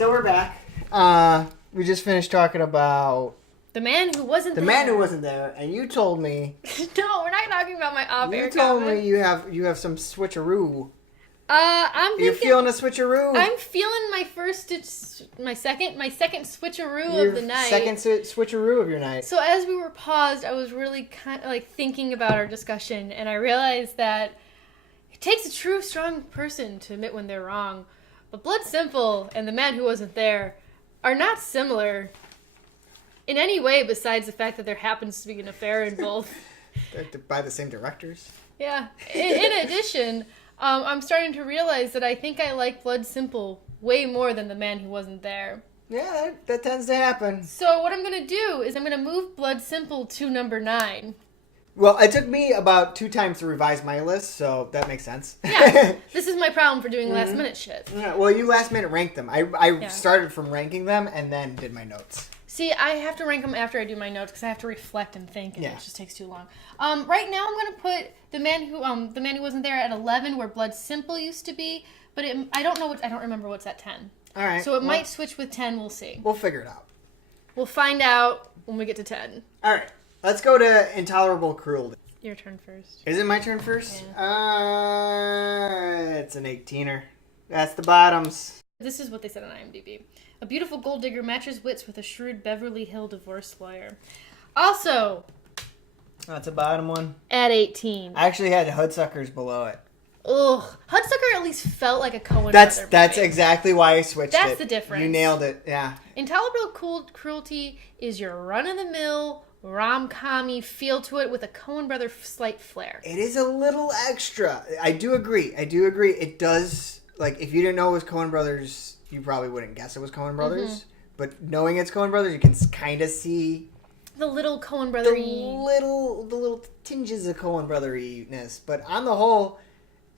So we're back. We just finished talking about The Man Who Wasn't The There. Man Who Wasn't There, and you told me... No, we're not talking about my off-air You told comment. me you have some switcheroo. I'm thinking... You're feeling a switcheroo? I'm feeling my second switcheroo of the night. Second switcheroo of your night. So as we were paused, I was really kind of like thinking about our discussion, and I realized that it takes a true, strong person to admit when they're wrong. But Blood Simple and The Man Who Wasn't There are not similar in any way besides the fact that there happens to be an affair in both. They're by the same directors? Yeah. In addition, I'm starting to realize that I think I like Blood Simple way more than The Man Who Wasn't There. Yeah, that tends to happen. So what I'm going to do is I'm going to move Blood Simple to number 9. Well, it took me about 2 times to revise my list, so that makes sense. Yeah, this is my problem for doing last minute shit. Yeah, well, you last minute ranked them. I Yeah. started from ranking them and then did my notes. See, I have to rank them after I do my notes because I have to reflect and think, and Yeah. it just takes too long. Right now, I'm going to put the man who wasn't there at 11, where Blood Simple used to be, but I don't remember what's at 10. All right. So it might switch with 10. We'll see. We'll figure it out. We'll find out when we get to 10. All right. Let's go to Intolerable Cruelty. Your turn first. Is it my turn first? Yeah. It's an 18er. That's the bottoms. This is what they said on IMDb. A beautiful gold digger matches wits with a shrewd Beverly Hill divorce lawyer. Also, That's a bottom one. at 18. I actually had Hudsuckers below it. Ugh. Hudsucker at least felt like a Coen Brothers That's movie. exactly why I switched it. That's the difference. You nailed it. Yeah. Intolerable Cruelty is your run-of-the-mill, rom-com-y feel to it with a Coen Brothers slight flair. It is a little extra. I do agree. It does, like, if you didn't know it was Coen Brothers, you probably wouldn't guess it was Coen Brothers. Mm-hmm. But knowing it's Coen Brothers, you can kind of see The little Coen the Brothers-y... little tinges of Coen Brothers-ness. But on the whole,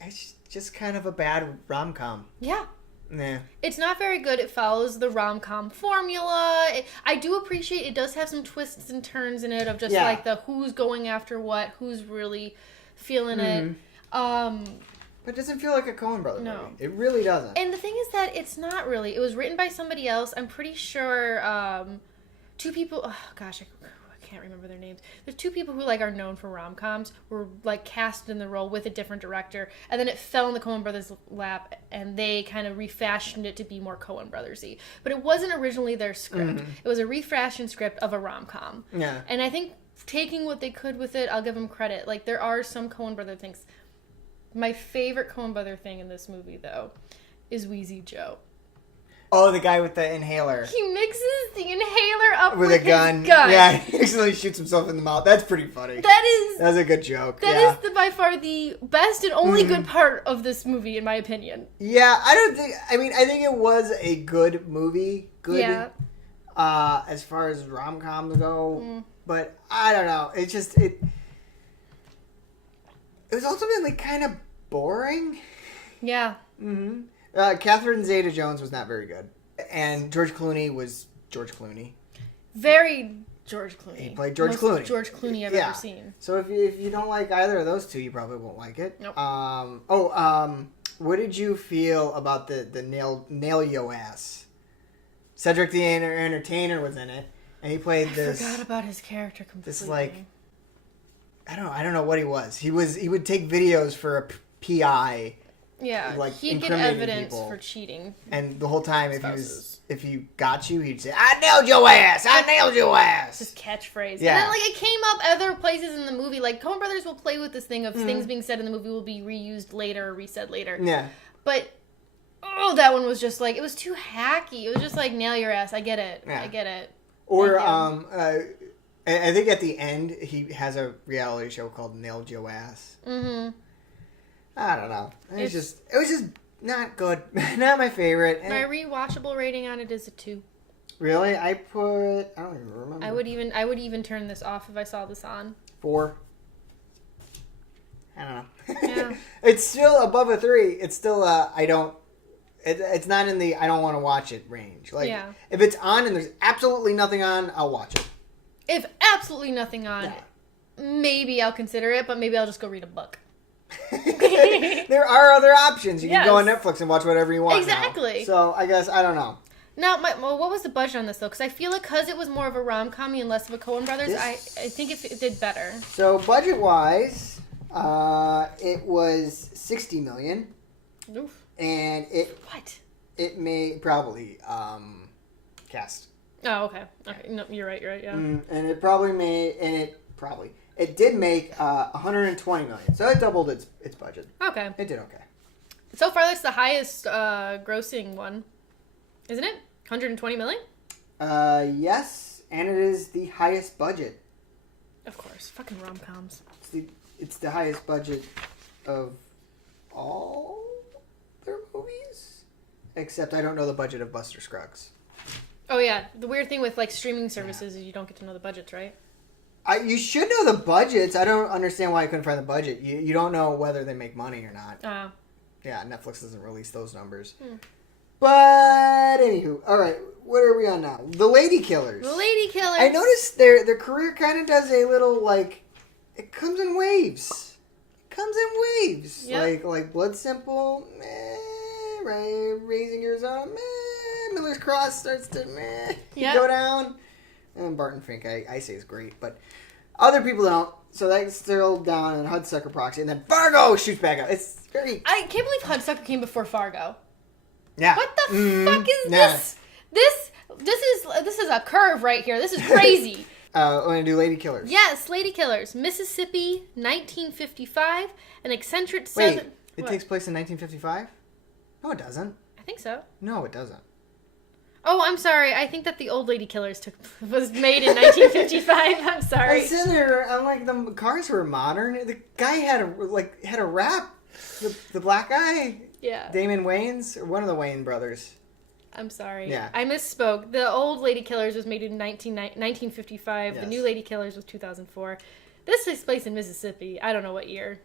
it's just kind of a bad rom-com. Yeah. Nah. It's not very good. It follows the rom-com formula. I do appreciate it does have some twists and turns in it of just like the who's going after what, who's really feeling it. But it doesn't feel like a Coen Brothers No. movie. It really doesn't. And the thing is that it's not really. It was written by somebody else. I'm pretty sure 2 people... Oh, gosh, I can't remember their names. There's 2 people who are known for rom-coms were cast in the role with a different director, and then it fell in the Coen Brothers' lap, and they kind of refashioned it to be more Coen Brothers-y. But it wasn't originally their script. It was a refashioned script of a rom-com. Yeah. And I think taking what they could with it, I'll give them credit. There are some Coen Brother things. My favorite Coen Brother thing in this movie, though, is Wheezy Joe. Oh, the guy with the inhaler. He mixes the inhaler up with A gun. his gun. Yeah, he accidentally shoots himself in the mouth. That's pretty funny. That's a good joke. That is by far the best and only good part of this movie, in my opinion. Yeah, I think it was a good movie. Good. Yeah. As far as rom-coms go. But I don't know. It was ultimately kind of boring. Yeah. Catherine Zeta-Jones was not very good. And George Clooney was George Clooney. Very George Clooney. He played George Most Clooney. George Clooney I've ever seen. So if you don't like either of those 2, you probably won't like it. Nope. What did you feel about the Nail Yo Ass? Cedric the Entertainer was in it, and he played I forgot about his character completely. this I don't know what he was. He would take videos for a PI. Yeah, he'd get incriminating evidence people. for cheating. And the whole time, Spouses. if he got you, he'd say, "I nailed your ass! I nailed your ass!" His catchphrase. Yeah. And then it came up other places in the movie. Coen Brothers will play with this thing of things being said in the movie will be reused later or resaid later. Yeah. But that one was just it was too hacky. It was just nail your ass. I get it. Yeah. I get it. Or Thank I think at the end he has a reality show called Nailed Your Ass. Mm-hmm. I don't know. It was just not good. Not my favorite. My rewatchable rating on it is a 2. Really? I don't even remember. I would even turn this off if I saw this on. 4. I don't know. Yeah. It's still above a 3. It's still it's not in the I don't want to watch it range. If it's on and there's absolutely nothing on, I'll watch it. If absolutely nothing on, maybe I'll consider it, but maybe I'll just go read a book. There are other options. You can go on Yes. Netflix and watch whatever you want. Exactly. Now. So I guess I don't know. Now, what was the budget on this, though? Because I feel like because it was more of a rom-com and less of a Coen Brothers, I think it did better. So, budget-wise, it was $60 million. Oof. And it made probably cast. Oh, okay. No, you're right, yeah. And it probably made, it did make $120 million. So it doubled its budget. Okay. It did okay. So far, that's the highest grossing one, isn't it? 120 million? Yes, and it is the highest budget. Of course, fucking rom-coms. It's the highest budget of all their movies, except I don't know the budget of Buster Scruggs. Oh yeah, the weird thing with like streaming services is you don't get to know the budgets, right? You should know the budgets. I don't understand why I couldn't find the budget. You don't know whether they make money or not. Yeah, Netflix doesn't release those numbers. But anywho, all right, what are we on now? The Lady Killers. The Lady Killers. I noticed their career kind of does a little like it comes in waves. Yep. Like Blood Simple, meh, right? Raising Arizona, meh. Miller's Cross starts to go down. And Barton Fink, I say is great, but other people don't. So that's still down in Hudsucker Proxy, and then Fargo shoots back up. It's very. I can't believe Hudsucker came before Fargo. Yeah. What the fuck is this? This is a curve right here. This is crazy. We're gonna do Lady Killers. Yes, Lady Killers, Mississippi, 1955. An eccentric Southern. Wait, it takes place in 1955? No, it doesn't. I think so. No, it doesn't. Oh, I'm sorry. I think that the old Lady Killers was made in 1955. I'm sorry. I was sitting there. I'm like, the cars were modern. The guy had a rap. The black guy. Yeah. Damon Wayans, or one of the Wayne brothers. I'm sorry. Yeah. I misspoke. The old Lady Killers was made in 1955. Yes. The new Lady Killers was 2004. This takes place in Mississippi. I don't know what year.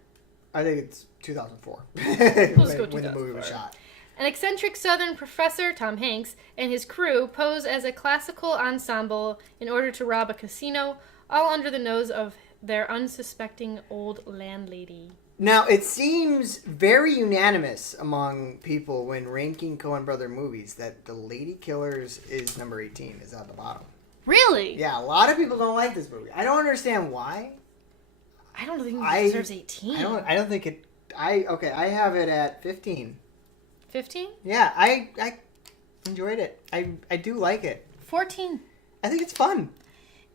I think it's 2004. When the movie was shot. An eccentric Southern professor, Tom Hanks, and his crew pose as a classical ensemble in order to rob a casino, all under the nose of their unsuspecting old landlady. Now, it seems very unanimous among people when ranking Coen Brother movies that The Lady Killers is number 18, is at the bottom. Really? Yeah, a lot of people don't like this movie. I don't understand why. I don't think it deserves 18. I don't think it... I have it at 15. 15? Yeah, I enjoyed it. I do like it. 14. I think it's fun.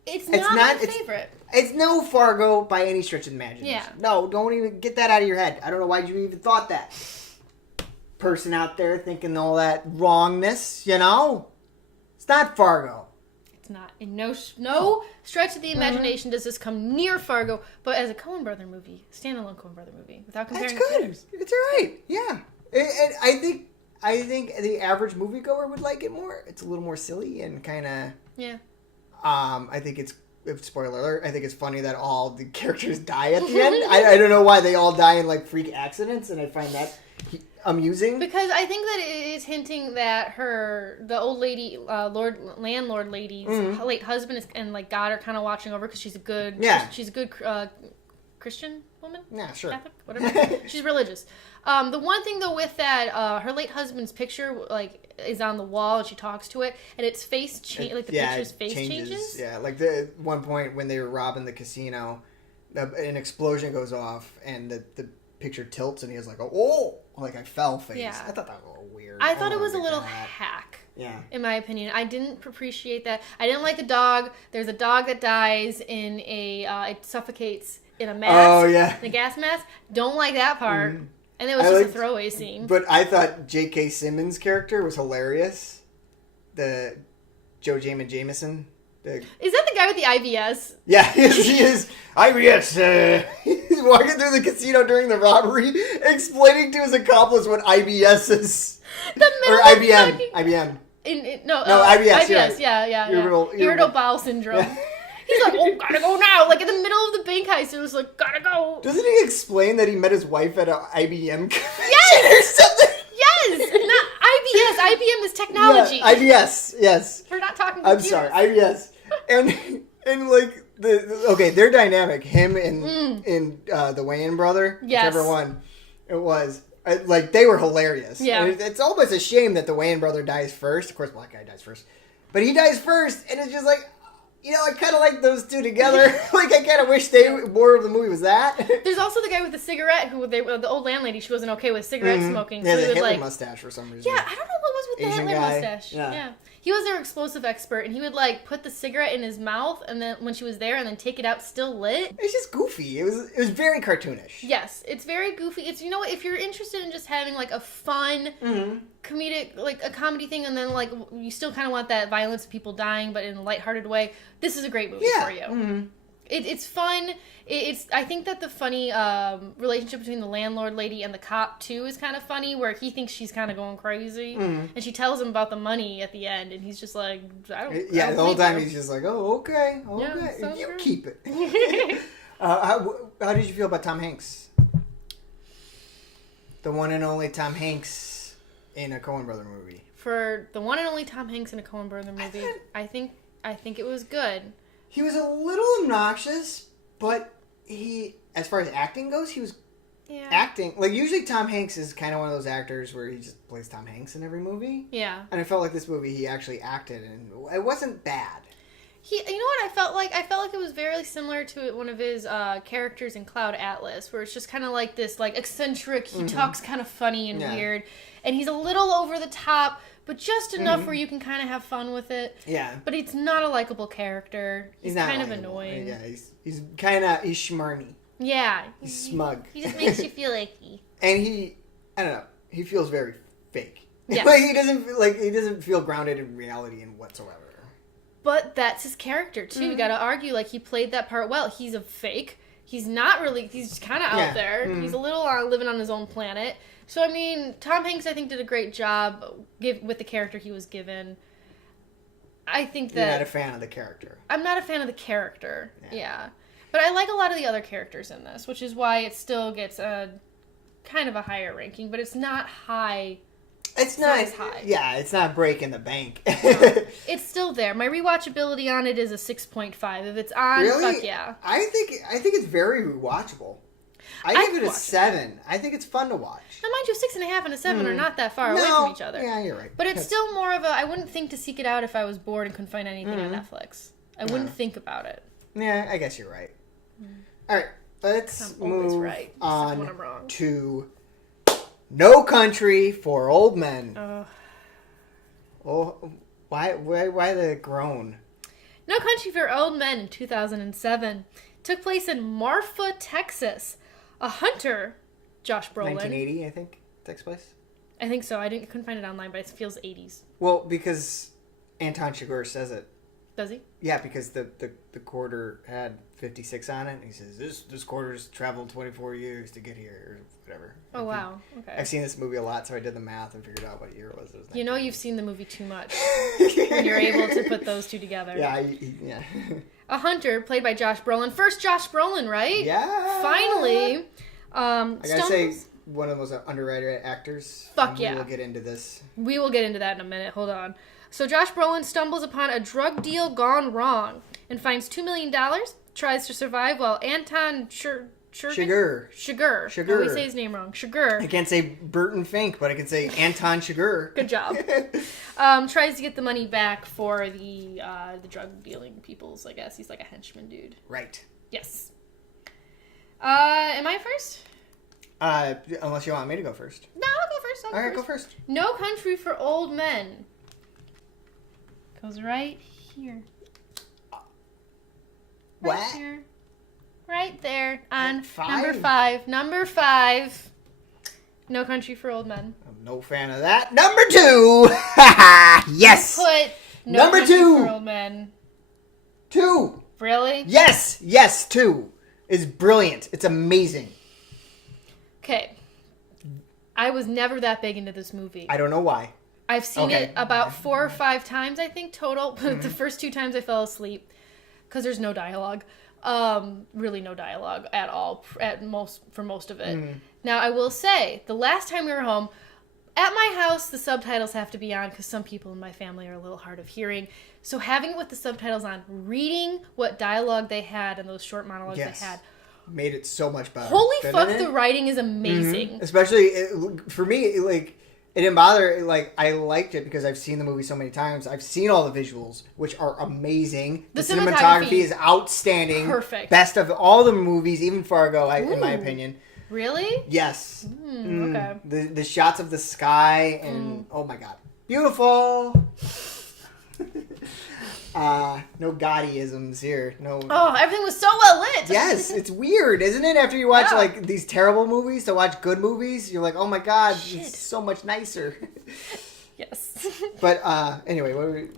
It's not my favorite. It's no Fargo by any stretch of the imagination. Yeah. No, don't even get that out of your head. I don't know why you even thought that. Person out there thinking all that wrongness, you know? It's not Fargo. It's not. In no stretch of the imagination does this come near Fargo, but as a Coen Brother movie, standalone Coen Brother movie, without comparing. That's good. It's all right. Yeah. And I think the average moviegoer would like it more. It's a little more silly and kind of... Yeah. I think it's... Spoiler alert, I think it's funny that all the characters die at the end. I don't know why they all die in like freak accidents, and I find that amusing. Because I think that it is hinting that the old lady, landlord lady's late husband and like God are kind of watching over because she's a good, Christian woman. Yeah, sure. Catholic, whatever. She's religious. The one thing though with that, her late husband's picture like is on the wall and she talks to it, and its face picture's face changes. Yeah, like the one point when they were robbing the casino, an explosion goes off and the picture tilts and he has like like a fell face. Yeah. I thought that was a little weird. I thought it was a little hack. Yeah. In my opinion, I didn't appreciate that. I didn't like the dog. There's a dog that dies in it suffocates in a mask. Oh yeah. The gas mask. Don't like that part. And it was just a throwaway scene. But I thought J.K. Simmons' character was hilarious. The Joe Jameson. Is that the guy with the IBS? Yeah, he is. IBS. He's walking through the casino during the robbery, explaining to his accomplice what IBS is. Or IBM. IBM. IBS. IBS, yeah. Irritable bowel syndrome. Yeah. He's like, gotta go now. Like, in the middle of the bank heist, he was like, gotta go. Doesn't he explain that he met his wife at an IBM convention or something? Yes! Not IBS. IBM is technology. Yeah, IBS, yes. We're not talking computers. I'm sorry, IBS. And like, their dynamic, him and the Wayne brother, yes. whichever one it was, Like, they were hilarious. Yeah. And it's almost a shame that the Wayans brother dies first. Of course, black guy dies first. But he dies first, and it's just like, I kind of like those two together. Like, I kind of wish more of the movie was that. There's also the guy with the cigarette the old landlady, she wasn't okay with cigarette smoking. He has so a Hitler mustache for some reason. Yeah, I don't know what was with the Asian Hitler guy. mustache. Yeah. He was their explosive expert, and he would, like, put the cigarette in his mouth, and then when she was there, and then take it out still lit. It's just goofy. It was very cartoonish. Yes, it's very goofy. It's, if you're interested in just having, like, a fun comedic, like, a comedy thing, and then, like, you still kind of want that violence of people dying, but in a lighthearted way, this is a great movie for you. Mm-hmm. It's fun. I think that the funny relationship between the landlord lady and the cop too is kind of funny, where he thinks she's kind of going crazy, and she tells him about the money at the end, and he's just like, I don't. Yeah, I don't the whole time her. he's just like, oh, okay, Yeah, you good. keep it. How did you feel about Tom Hanks? The one and only Tom Hanks in a Coen Brother movie. For the one and only Tom Hanks in a Coen Brother movie, I think it was good. He was a little obnoxious, but as far as acting goes, he was acting. Like, usually Tom Hanks is kind of one of those actors where he just plays Tom Hanks in every movie. Yeah. And I felt like this movie he actually acted, and it wasn't bad. You know what I felt like? I felt like it was very similar to one of his characters in Cloud Atlas, where it's just kind of like this, like, eccentric, he talks kind of funny and weird, and he's a little over the top, but just enough where you can kind of have fun with it. Yeah. But it's not a likable character. He's kind of annoying. Yeah, he's schmarmy. Yeah. He's smug. He just makes you feel icky. And I don't know, he feels very fake. Yeah. Like, he doesn't feel grounded in reality in whatsoever. But that's his character, too. You gotta argue, like, he played that part well. He's a fake. He's not really, he's kind of out there. He's a little living on his own planet. So, I mean, Tom Hanks, I think, did a great job with the character he was given. I think that... You're not a fan of the character. I'm not a fan of the character, yeah. But I like a lot of the other characters in this, which is why it still gets a kind of a higher ranking, but it's not high. It's not as high. Yeah, it's not breaking the bank. No, it's still there. My rewatchability on it is a 6.5. If it's on, really? fuck yeah. I think it's very rewatchable. I give it a 7. I think it's fun to watch. Now, mind you, 6.5 and a 7 are not that far away from each other. Yeah, you're right. But it's still more of a, I wouldn't think to seek it out if I was bored and couldn't find anything on Netflix. I wouldn't think about it. Yeah, I guess you're right. All right, let's move on to No Country for Old Men. Oh, why the groan? No Country for Old Men in 2007 took place in Marfa, Texas. A hunter, Josh Brolin. 1980, I think, takes place. I think so. Couldn't find it online, but it feels 80s. Well, because Anton Chigurh says it. Does he? Yeah, because the quarter had 56 on it. And he says, this quarter's traveled 24 years to get here, or whatever. Oh, wow. Okay. I've seen this movie a lot, so I did the math and figured out what year it was. You know you've seen the movie too much when you're able to put those two together. Yeah, A hunter, played by Josh Brolin. First Josh Brolin, right? Yeah. Finally. I gotta say, one of the most underrated actors. Fuck yeah. We will get into this. We will get into that in a minute. Hold on. So Josh Brolin stumbles upon a drug deal gone wrong and finds $2 million, tries to survive while Anton Chigurh. Oh, we say his name wrong. Chigurh. I can't say Burton Fink, but I can say Anton Chigurh. Good job. Tries to get the money back for the drug dealing peoples, I guess. He's like a henchman dude. Right. Yes. Am I first? Unless you want me to go first. No, I'll go first. All right, go first. No Country for Old Men. Goes right here. What? Right here. Right there on Five? Number 5. No Country for Old Men. I'm no fan of that. Number 2. Yes. Put No Number Country 2 for Old Men. 2. Really? Yes, 2 is brilliant. It's amazing. Okay. I was never that big into this movie. I don't know why. I've seen it about 4 or 5 times, I think, total. The first 2 times I fell asleep because there's no dialogue. Really no dialogue at all for most of it. Now, I will say, the last time we were home, at my house, the subtitles have to be on because some people in my family are a little hard of hearing. So having it with the subtitles on, reading what dialogue they had and those short monologues they had, made it so much better. Holy fuck, the writing is amazing. Mm-hmm. Especially, for me, it didn't bother. I liked it because I've seen the movie so many times. I've seen all the visuals, which are amazing. The cinematography is outstanding. Perfect. Best of all the movies, even Fargo, in my opinion. Really? Yes. Okay. The shots of the sky and oh my god, beautiful. No Gaudiisms here. No. Oh, everything was so well lit. Yes, it's weird, isn't it? After you watch these terrible movies, to watch good movies, you're like, oh my god, it's so much nicer. Yes. But anyway, what were we?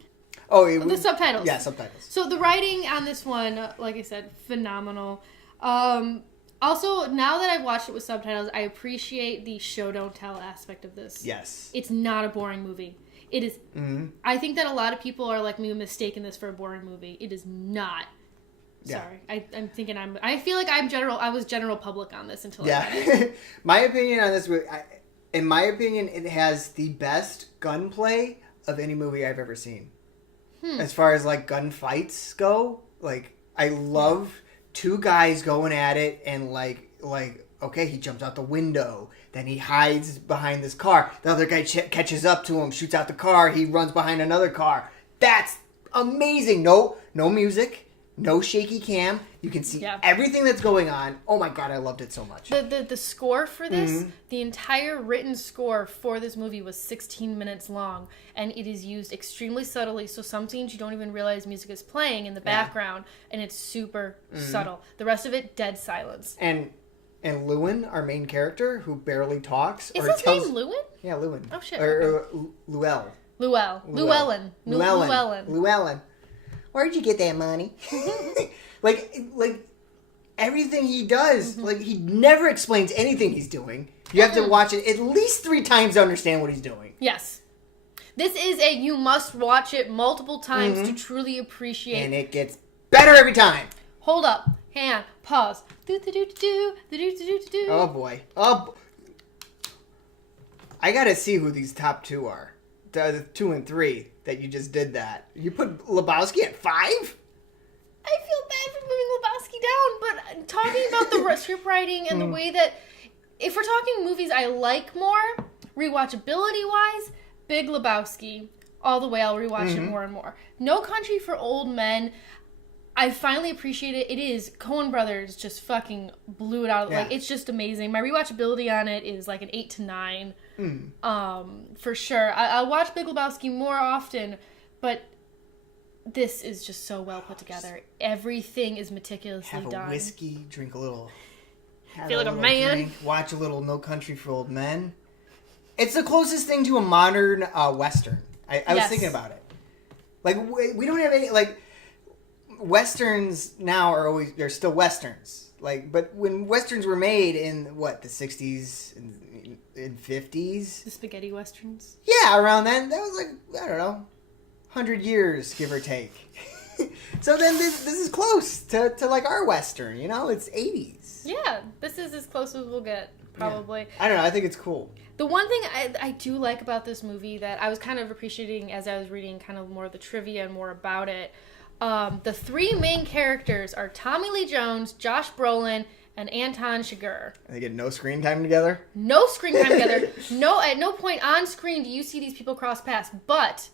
Oh, the subtitles. Yeah, subtitles. So the writing on this one, like I said, phenomenal. Also, now that I've watched it with subtitles, I appreciate the show don't tell aspect of this. Yes. It's not a boring movie. It is. Mm-hmm. I think that a lot of people are like me mistaking this for a boring movie. It is not. Yeah. Sorry, I'm thinking I feel like I was general public on this until My opinion on this movie, in my opinion, it has the best gunplay of any movie I've ever seen. As far as gunfights go, I love two guys going at it and okay, he jumps out the window. Then he hides behind this car. The other guy catches up to him, shoots out the car. He runs behind another car. That's amazing. No music, no shaky cam. You can see everything that's going on. Oh my god, I loved it so much. The score for this, the entire written score for this movie was 16 minutes long, and it is used extremely subtly. So some scenes you don't even realize music is playing in the background, and it's super subtle. The rest of it, dead silence. And Lewin, our main character, who barely talks. Is his name Lewin? Yeah, Lewin. Oh, shit. Or Llewellyn. Llewellyn. Where'd you get that money? Everything he does, he never explains anything he's doing. You have to watch it at least 3 times to understand what he's doing. Yes. This is you must watch it multiple times to truly appreciate. And it gets better every time. Hold up. Hang on. Pause. Oh boy. I gotta see who these top 2 are. The 2 and 3 that you just did that. You put Lebowski at 5? I feel bad for moving Lebowski down, but talking about the script writing and the way that, if we're talking movies I like more, rewatchability-wise, Big Lebowski, all the way I'll rewatch it more and more. No Country for Old Men, I finally appreciate it. It is. Coen Brothers just fucking blew it out. It's just amazing. My rewatchability on it is an 8 to 9. For sure. I'll watch Big Lebowski more often, but this is just so well put together. Everything is meticulously done. Have a whiskey, drink a little. Feel like a man. Drink, watch a little No Country for Old Men. It's the closest thing to a modern Western. I was thinking about it. We don't have any, Westerns now they're still Westerns. But when Westerns were made in, the 60s and 50s? The spaghetti Westerns? Yeah, around then. That was I don't know, 100 years, give or take. So then this is close to our Western, it's 80s. Yeah, this is as close as we'll get, probably. Yeah. I don't know, I think it's cool. The one thing I do like about this movie that I was kind of appreciating as I was reading kind of more of the trivia and more about it, the 3 main characters are Tommy Lee Jones, Josh Brolin, and Anton Chigurh. They get no screen time together? No screen time together. At no point on screen do you see these people cross paths, but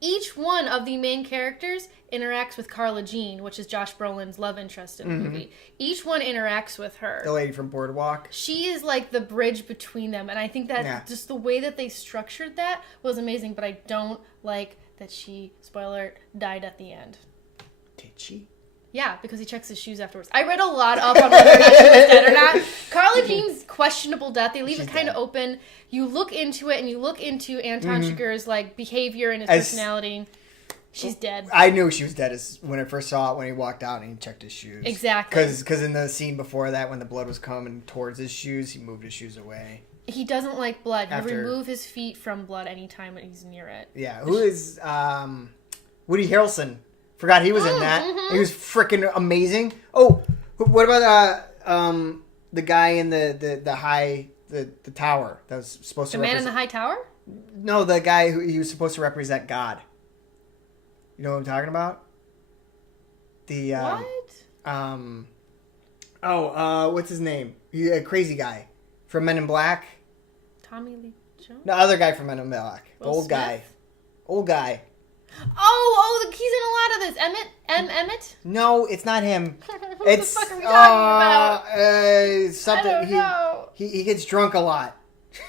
each one of the main characters interacts with Carla Jean, which is Josh Brolin's love interest in the movie. Each one interacts with her. The lady from Boardwalk. She is the bridge between them, and I think that just the way that they structured that was amazing, but I don't like that she, spoiler alert, died at the end. Did she? Yeah, because he checks his shoes afterwards. I read a lot up on whether or not she was dead or not. Carla Jean's questionable death, they leave it kind of open. You look into it, and you look into Anton Chigurh's behavior and his personality. She's dead. I knew she was dead when I first saw it, when he walked out and he checked his shoes. Exactly. Because in the scene before that, when the blood was coming towards his shoes, he moved his shoes away. He doesn't like blood. You remove his feet from blood anytime he's near it. Yeah. Who is Woody Harrelson? Forgot he was in that. He was freaking amazing. Oh, what about the guy in the tower that was supposed to man in the high tower? No, the guy who he was supposed to represent God. You know what I'm talking about? The what? what's his name? He's a crazy guy from Men in Black. Tommy Lee Jones? The other guy from Men in Black. The Will old Smith? guy. Old guy. He's in a lot of this. Emmett? No, it's not him. What It's the fuck are we talking about? Something. I don't know. He gets drunk a lot.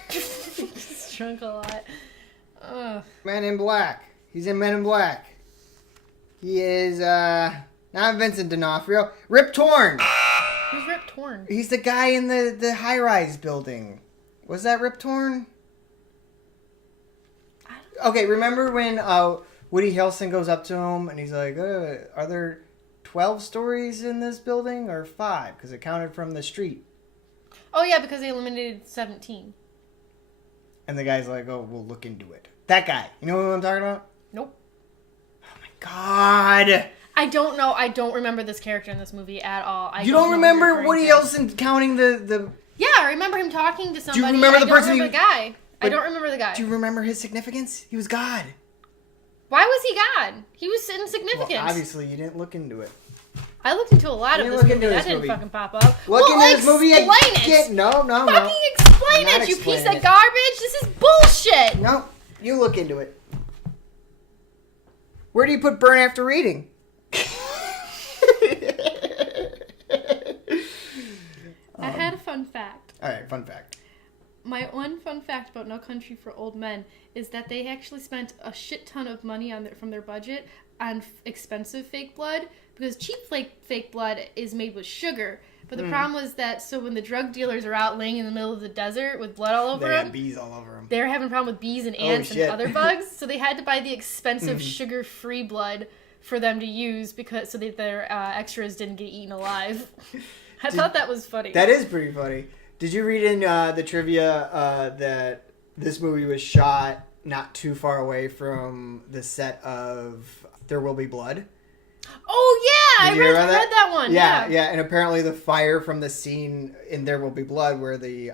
He's drunk a lot. Ugh. Men in Black. He's in Men in Black. He is not Vincent D'Onofrio. Rip Torn. Who's Rip Torn? He's the guy in the high-rise building. Was that Rip Torn? Okay, remember when Woody Harrelson goes up to him and he's like, are there 12 stories in this building or 5? Because it counted from the street. Oh, yeah, because they eliminated 17. And the guy's like, oh, we'll look into it. That guy. You know what I'm talking about? Nope. Oh, my God. I don't know. I don't remember this character in this movie at all. You don't remember Woody Harrelson counting the... Yeah, I remember him talking to somebody. Do you remember the person? I don't remember the guy. I don't remember the guy. Do you remember his significance? He was God. Why was he God? He was insignificant. Well, obviously, you didn't look into it. I looked into a lot of this movie. That didn't fucking pop up. Look into this movie. Explain it. No. Fucking explain it, you piece of garbage. This is bullshit. No, you look into it. Where do you put Burn After Reading? I had a fun fact. All right, fun fact. My one fun fact about No Country for Old Men is that they actually spent a shit ton of money from their budget on expensive fake blood, because cheap fake blood is made with sugar. But the problem was that when the drug dealers are out laying in the middle of the desert with blood all over them, they had bees all over them. They're having a problem with bees and ants and other bugs, so they had to buy the expensive sugar-free blood for them to use so that their extras didn't get eaten alive. I thought that was funny. That is pretty funny. Did you read in the trivia that this movie was shot not too far away from the set of There Will Be Blood? Oh, yeah! I read that one. Yeah. And apparently the fire from the scene in There Will Be Blood where the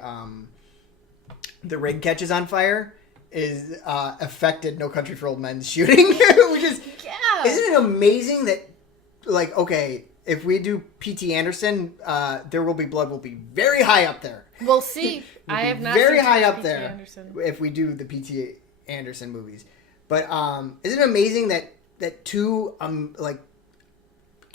rig catches on fire is affected No Country for Old Men's shooting. Which is... Yeah. Isn't it amazing that, like, okay... If we do P.T. Anderson, There Will Be Blood will be very high up there. We'll see. I have not very seen high up P.T. there Anderson. If we do the P.T. Anderson movies. But isn't it amazing that two like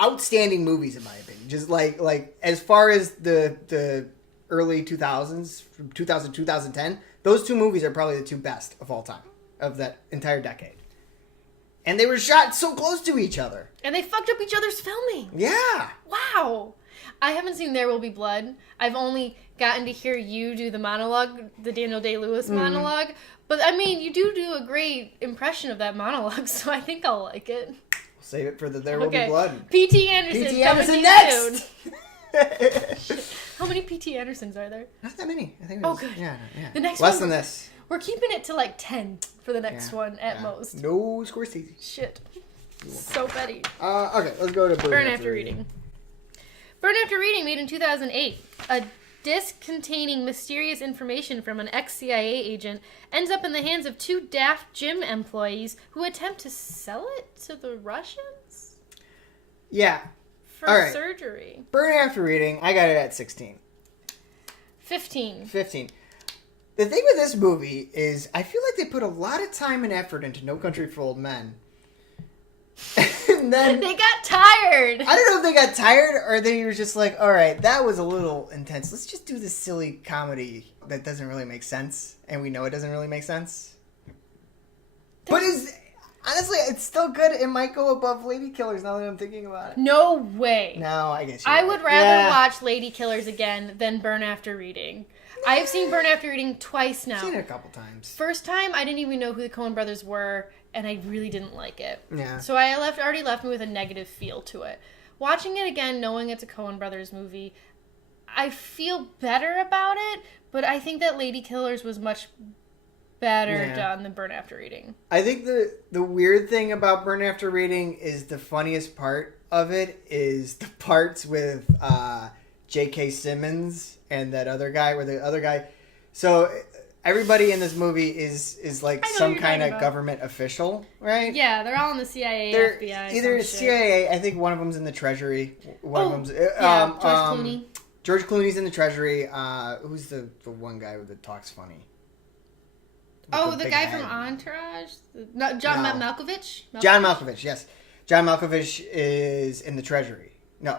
outstanding movies in my opinion, just like as far as the early 2000s, from 2000 to 2010, those two movies are probably the two best of all time of that entire decade. And they were shot so close to each other. And they fucked up each other's filming. Yeah. Wow. I haven't seen There Will Be Blood. I've only gotten to hear you do the monologue, the Daniel Day-Lewis monologue. But, I mean, you do a great impression of that monologue, so I think I'll like it. We'll save it for the There Will Be Blood. P.T. Anderson. P.T. Anderson next! How many P.T. Andersons are there? Not that many. I think good. Yeah. The next Less one, than this. We're keeping it to like 10 for the next one at most. No Scorsese. Shit. So petty. Okay, let's go to Burn After Reading. Burn After Reading, made in 2008. A disc containing mysterious information from an ex-CIA agent ends up in the hands of two daft gym employees who attempt to sell it to the Russians? Yeah. For surgery. Burn After Reading, I got it at 16. 15. The thing with this movie is I feel like they put a lot of time and effort into No Country for Old Men. And then they got tired. I don't know if they got tired or they were just like, all right, that was a little intense. Let's just do this silly comedy that doesn't really make sense. And we know it doesn't really make sense. But honestly, it's still good. It might go above Lady Killers now that I'm thinking about it. No way. No, I guess I would rather watch Lady Killers again than Burn After Reading. I have seen Burn After Reading twice now. I've seen it a couple times. First time, I didn't even know who the Coen Brothers were, and I really didn't like it. Yeah. So I already left me with a negative feel to it. Watching it again, knowing it's a Coen Brothers movie, I feel better about it, but I think that Lady Killers was much better done than Burn After Reading. I think the weird thing about Burn After Reading is the funniest part of it is the parts with J.K. Simmons and that other guy, where the other guy... So, everybody in this movie is like some kind of government official, right? Yeah, they're all in the CIA, they're FBI. Either CIA, I think one of them's in the Treasury. One of them's George Clooney. George Clooney's in the Treasury. Who's the one guy that talks funny? The guy from Entourage? John Malkovich? John Malkovich, yes. John Malkovich is in the Treasury. No,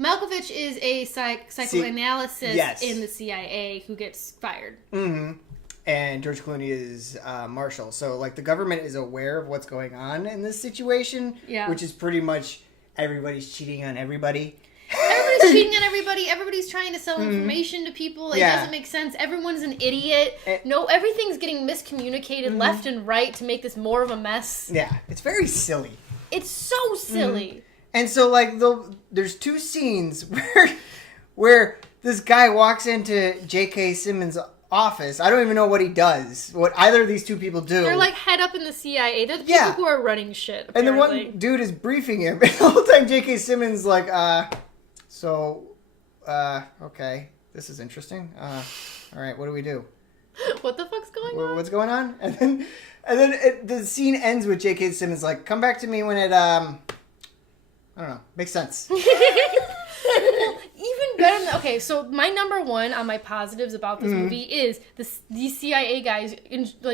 Malkovich is a psychoanalyst in the CIA who gets fired. Mm-hmm. And George Clooney is Marshall. So, like, the government is aware of what's going on in this situation, which is pretty much everybody's cheating on everybody. Everybody's cheating on everybody. Everybody's trying to sell information to people. It doesn't make sense. Everyone's an idiot. Everything's getting miscommunicated left and right to make this more of a mess. Yeah, it's very silly. It's so silly. And so, like, there's two scenes where this guy walks into J.K. Simmons' office. I don't even know what he does. What either of these two people do. They're like head up in the CIA. They're the people who are running shit. Apparently. And the one dude is briefing him. And the whole time J.K. Simmons like, okay, this is interesting. All right, what do we do? What the fuck's going on? What's going on? And then the scene ends with J.K. Simmons like, come back to me when it I don't know, makes sense. Even better than... Okay, so my number one on my positives about this movie is these CIA guys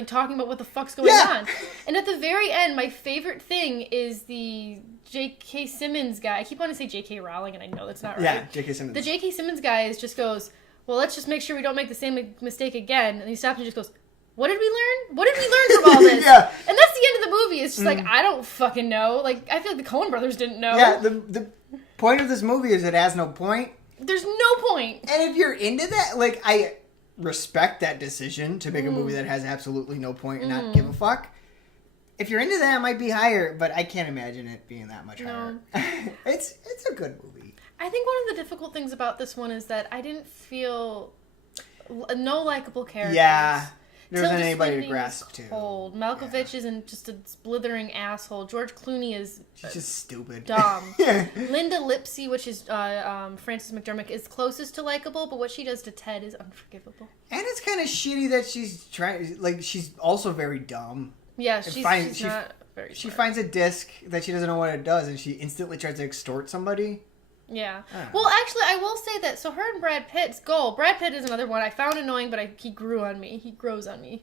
talking about what the fuck's going on. And at the very end, my favorite thing is the J.K. Simmons guy. I keep wanting to say J.K. Rowling, and I know that's not right. Yeah, J.K. Simmons. The J.K. Simmons guy just goes, well, let's just make sure we don't make the same mistake again. And he stops and just goes, what did we learn? What did we learn from all this? And that's the end of the movie. It's just like, I don't fucking know. Like, I feel like the Coen Brothers didn't know. Yeah, the point of this movie is it has no point. There's no point. And if you're into that, like, I respect that decision to make a movie that has absolutely no point and not give a fuck. If you're into that, it might be higher, but I can't imagine it being that much higher. It's a good movie. I think one of the difficult things about this one is that I didn't feel no likable characters. Yeah. There wasn't anybody to grasp to. Cold. Malkovich isn't just a blithering asshole. George Clooney is she's just stupid. Dumb. Linda Lipsy, which is Frances McDormand, is closest to likable, but what she does to Ted is unforgivable. And it's kind of shitty that she's also very dumb. Yeah, she's not very smart. She finds a disc that she doesn't know what it does, and she instantly tries to extort somebody. Yeah. Well, actually, I will say that. So her and Brad Pitt's goal. Brad Pitt is another one I found annoying, but he grew on me. He grows on me.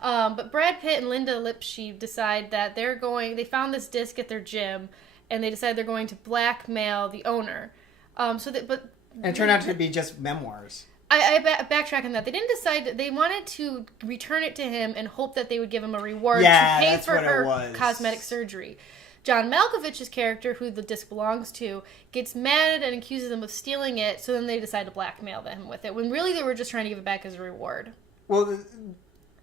But Brad Pitt and Linda Lipsy decide that they found this disc at their gym, and they decide they're going to blackmail the owner. And it turned out to be just memoirs. I backtrack on that. They didn't decide. They wanted to return it to him and hope that they would give him a reward to pay for her cosmetic surgery. John Malkovich's character, who the disc belongs to, gets mad and accuses them of stealing it, so then they decide to blackmail him with it, when really they were just trying to give it back as a reward. Well,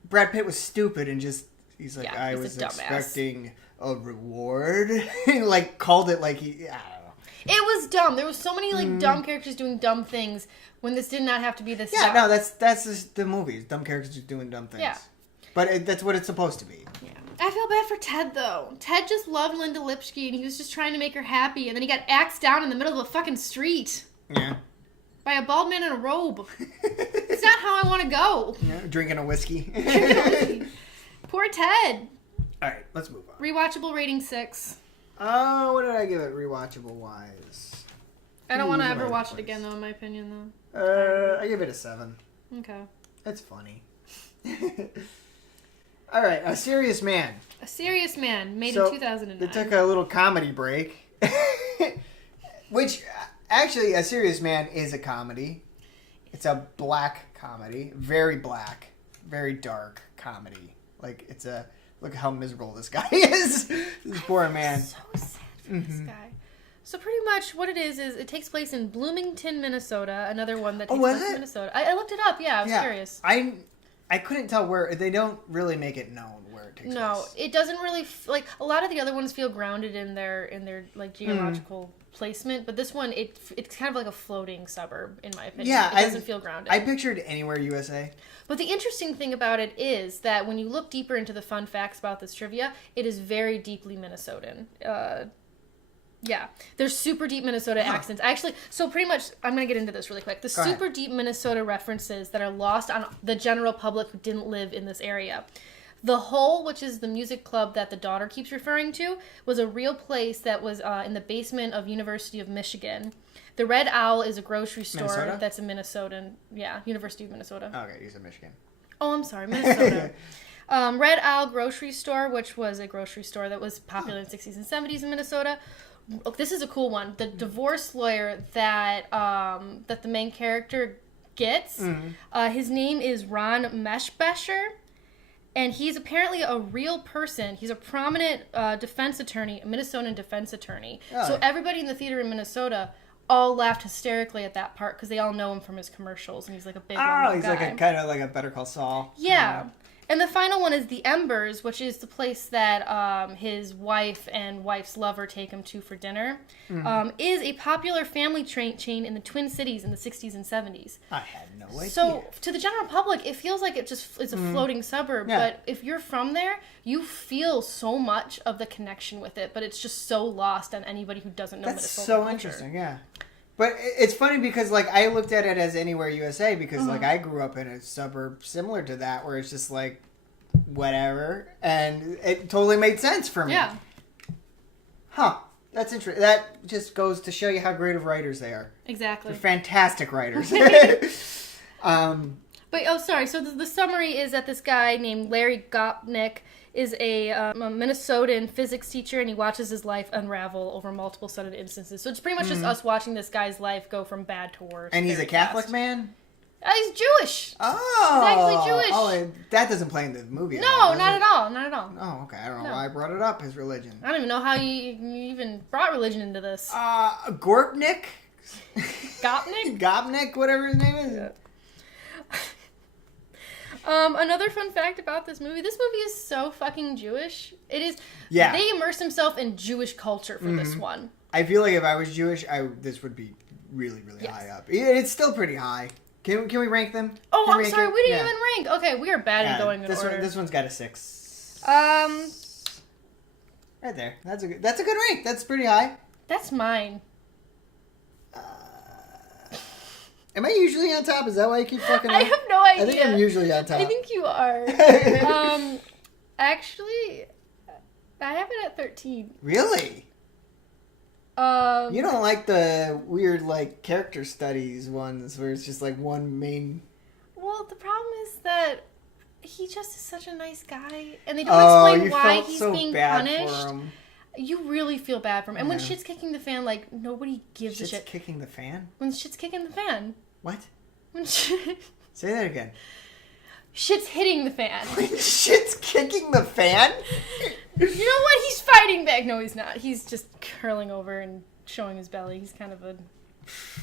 Brad Pitt was stupid and he's like, I was expecting a reward. Called it like I don't know. It was dumb. There was so many dumb characters doing dumb things when this did not have to be this dumb. No, that's just the movies. Dumb characters just doing dumb things. Yeah. But that's what it's supposed to be. Yeah. I feel bad for Ted, though. Ted just loved Linda Lipsky, and he was just trying to make her happy, and then he got axed down in the middle of a fucking street. Yeah. By a bald man in a robe. It's not how I want to go. Yeah, drinking a whiskey. Poor Ted. All right, let's move on. Rewatchable rating 6. Oh, what did I give it rewatchable-wise? I don't want to ever watch it again, though, in my opinion, though. I give it a 7. Okay. That's funny. All right, A Serious Man. A Serious Man, made in 2009. They took a little comedy break. Which, actually, A Serious Man is a comedy. It's a black comedy. Very black. Very dark comedy. Look how miserable this guy is. This poor man. So sad for this guy. So pretty much what it is it takes place in Bloomington, Minnesota. Another one that takes place in Minnesota. I looked it up. Yeah, I was curious. I couldn't tell where. They don't really make it known where it takes place. No, it doesn't really a lot of the other ones feel grounded in their geological placement, but this one it's kind of like a floating suburb in my opinion. Yeah, it doesn't feel grounded. I pictured Anywhere USA. But the interesting thing about it is that when you look deeper into the fun facts about this trivia, it is very deeply Minnesotan. Yeah. There's super deep Minnesota accents. Actually, so pretty much, I'm going to get into this really quick. The super deep Minnesota references that are lost on the general public who didn't live in this area. The Hole, which is the music club that the daughter keeps referring to, was a real place that was in the basement of University of Michigan. The Red Owl is a grocery store that's in Minnesota. Yeah, University of Minnesota. Okay, you said Michigan. Oh, I'm sorry, Minnesota. Red Owl Grocery Store, which was a grocery store that was popular in the 60s and 70s in Minnesota. This is a cool one. The divorce lawyer that the main character gets, his name is Ron Meshbesher, and he's apparently a real person. He's a prominent defense attorney, a Minnesotan defense attorney. Oh. So everybody in the theater in Minnesota all laughed hysterically at that part because they all know him from his commercials, and he's like a big guy. He's like a kind of like a Better Call Saul. Yeah. And the final one is the Embers, which is the place that his wife and wife's lover take him to for dinner. Is a popular family chain in the Twin Cities in the 60s and 70s. I had no idea. So to the general public, it feels like it's a floating suburb. Yeah. But if you're from there, you feel so much of the connection with it. But it's just so lost on anybody who doesn't know Minnesota culture. That's so interesting, yeah. But it's funny because, like, I looked at it as Anywhere USA because, like, I grew up in a suburb similar to that where it's just, like, whatever. And it totally made sense for me. Yeah. Huh. That's interesting. That just goes to show you how great of writers they are. Exactly. They're fantastic writers. But, sorry. So the summary is that this guy named Larry Gopnik is a Minnesotan physics teacher, and he watches his life unravel over multiple sudden instances. So it's pretty much just us watching this guy's life go from bad to worse. And he's a Catholic man? He's Jewish. Oh. He's actually Jewish. Oh, and that doesn't play in the movie. No, not at all. Not at all. Oh, okay. I don't know why I brought it up, his religion. I don't even know how you even brought religion into this. Gorpnik? Gopnik? Gopnik, whatever his name is. Yeah. Another fun fact about this movie is so fucking Jewish. It is. Yeah. They immerse themselves in Jewish culture for this one. I feel like if I was Jewish, this would be really, really high up. It's still pretty high. Can we rank them? Oh, I'm sorry, we didn't even rank. Okay, we are bad at going in order. This one's got a 6. Right there. That's a good rank. That's pretty high. That's mine. Am I usually on top? Is that why you keep fucking up? I have no idea. I think I'm usually on top. I think you are. Actually, I have it at 13. Really? You don't like the weird, like, character studies ones where it's just, like, one main... Well, the problem is that he just is such a nice guy, and they don't explain why he's being punished. For him. You really feel bad for him. And when shit's kicking the fan, like, nobody gives a shit. Shit's kicking the fan? When shit's kicking the fan. What? When shit... Say that again. Shit's hitting the fan. When shit's kicking the fan? You know what? He's fighting back. No, he's not. He's just curling over and showing his belly. He's kind of a...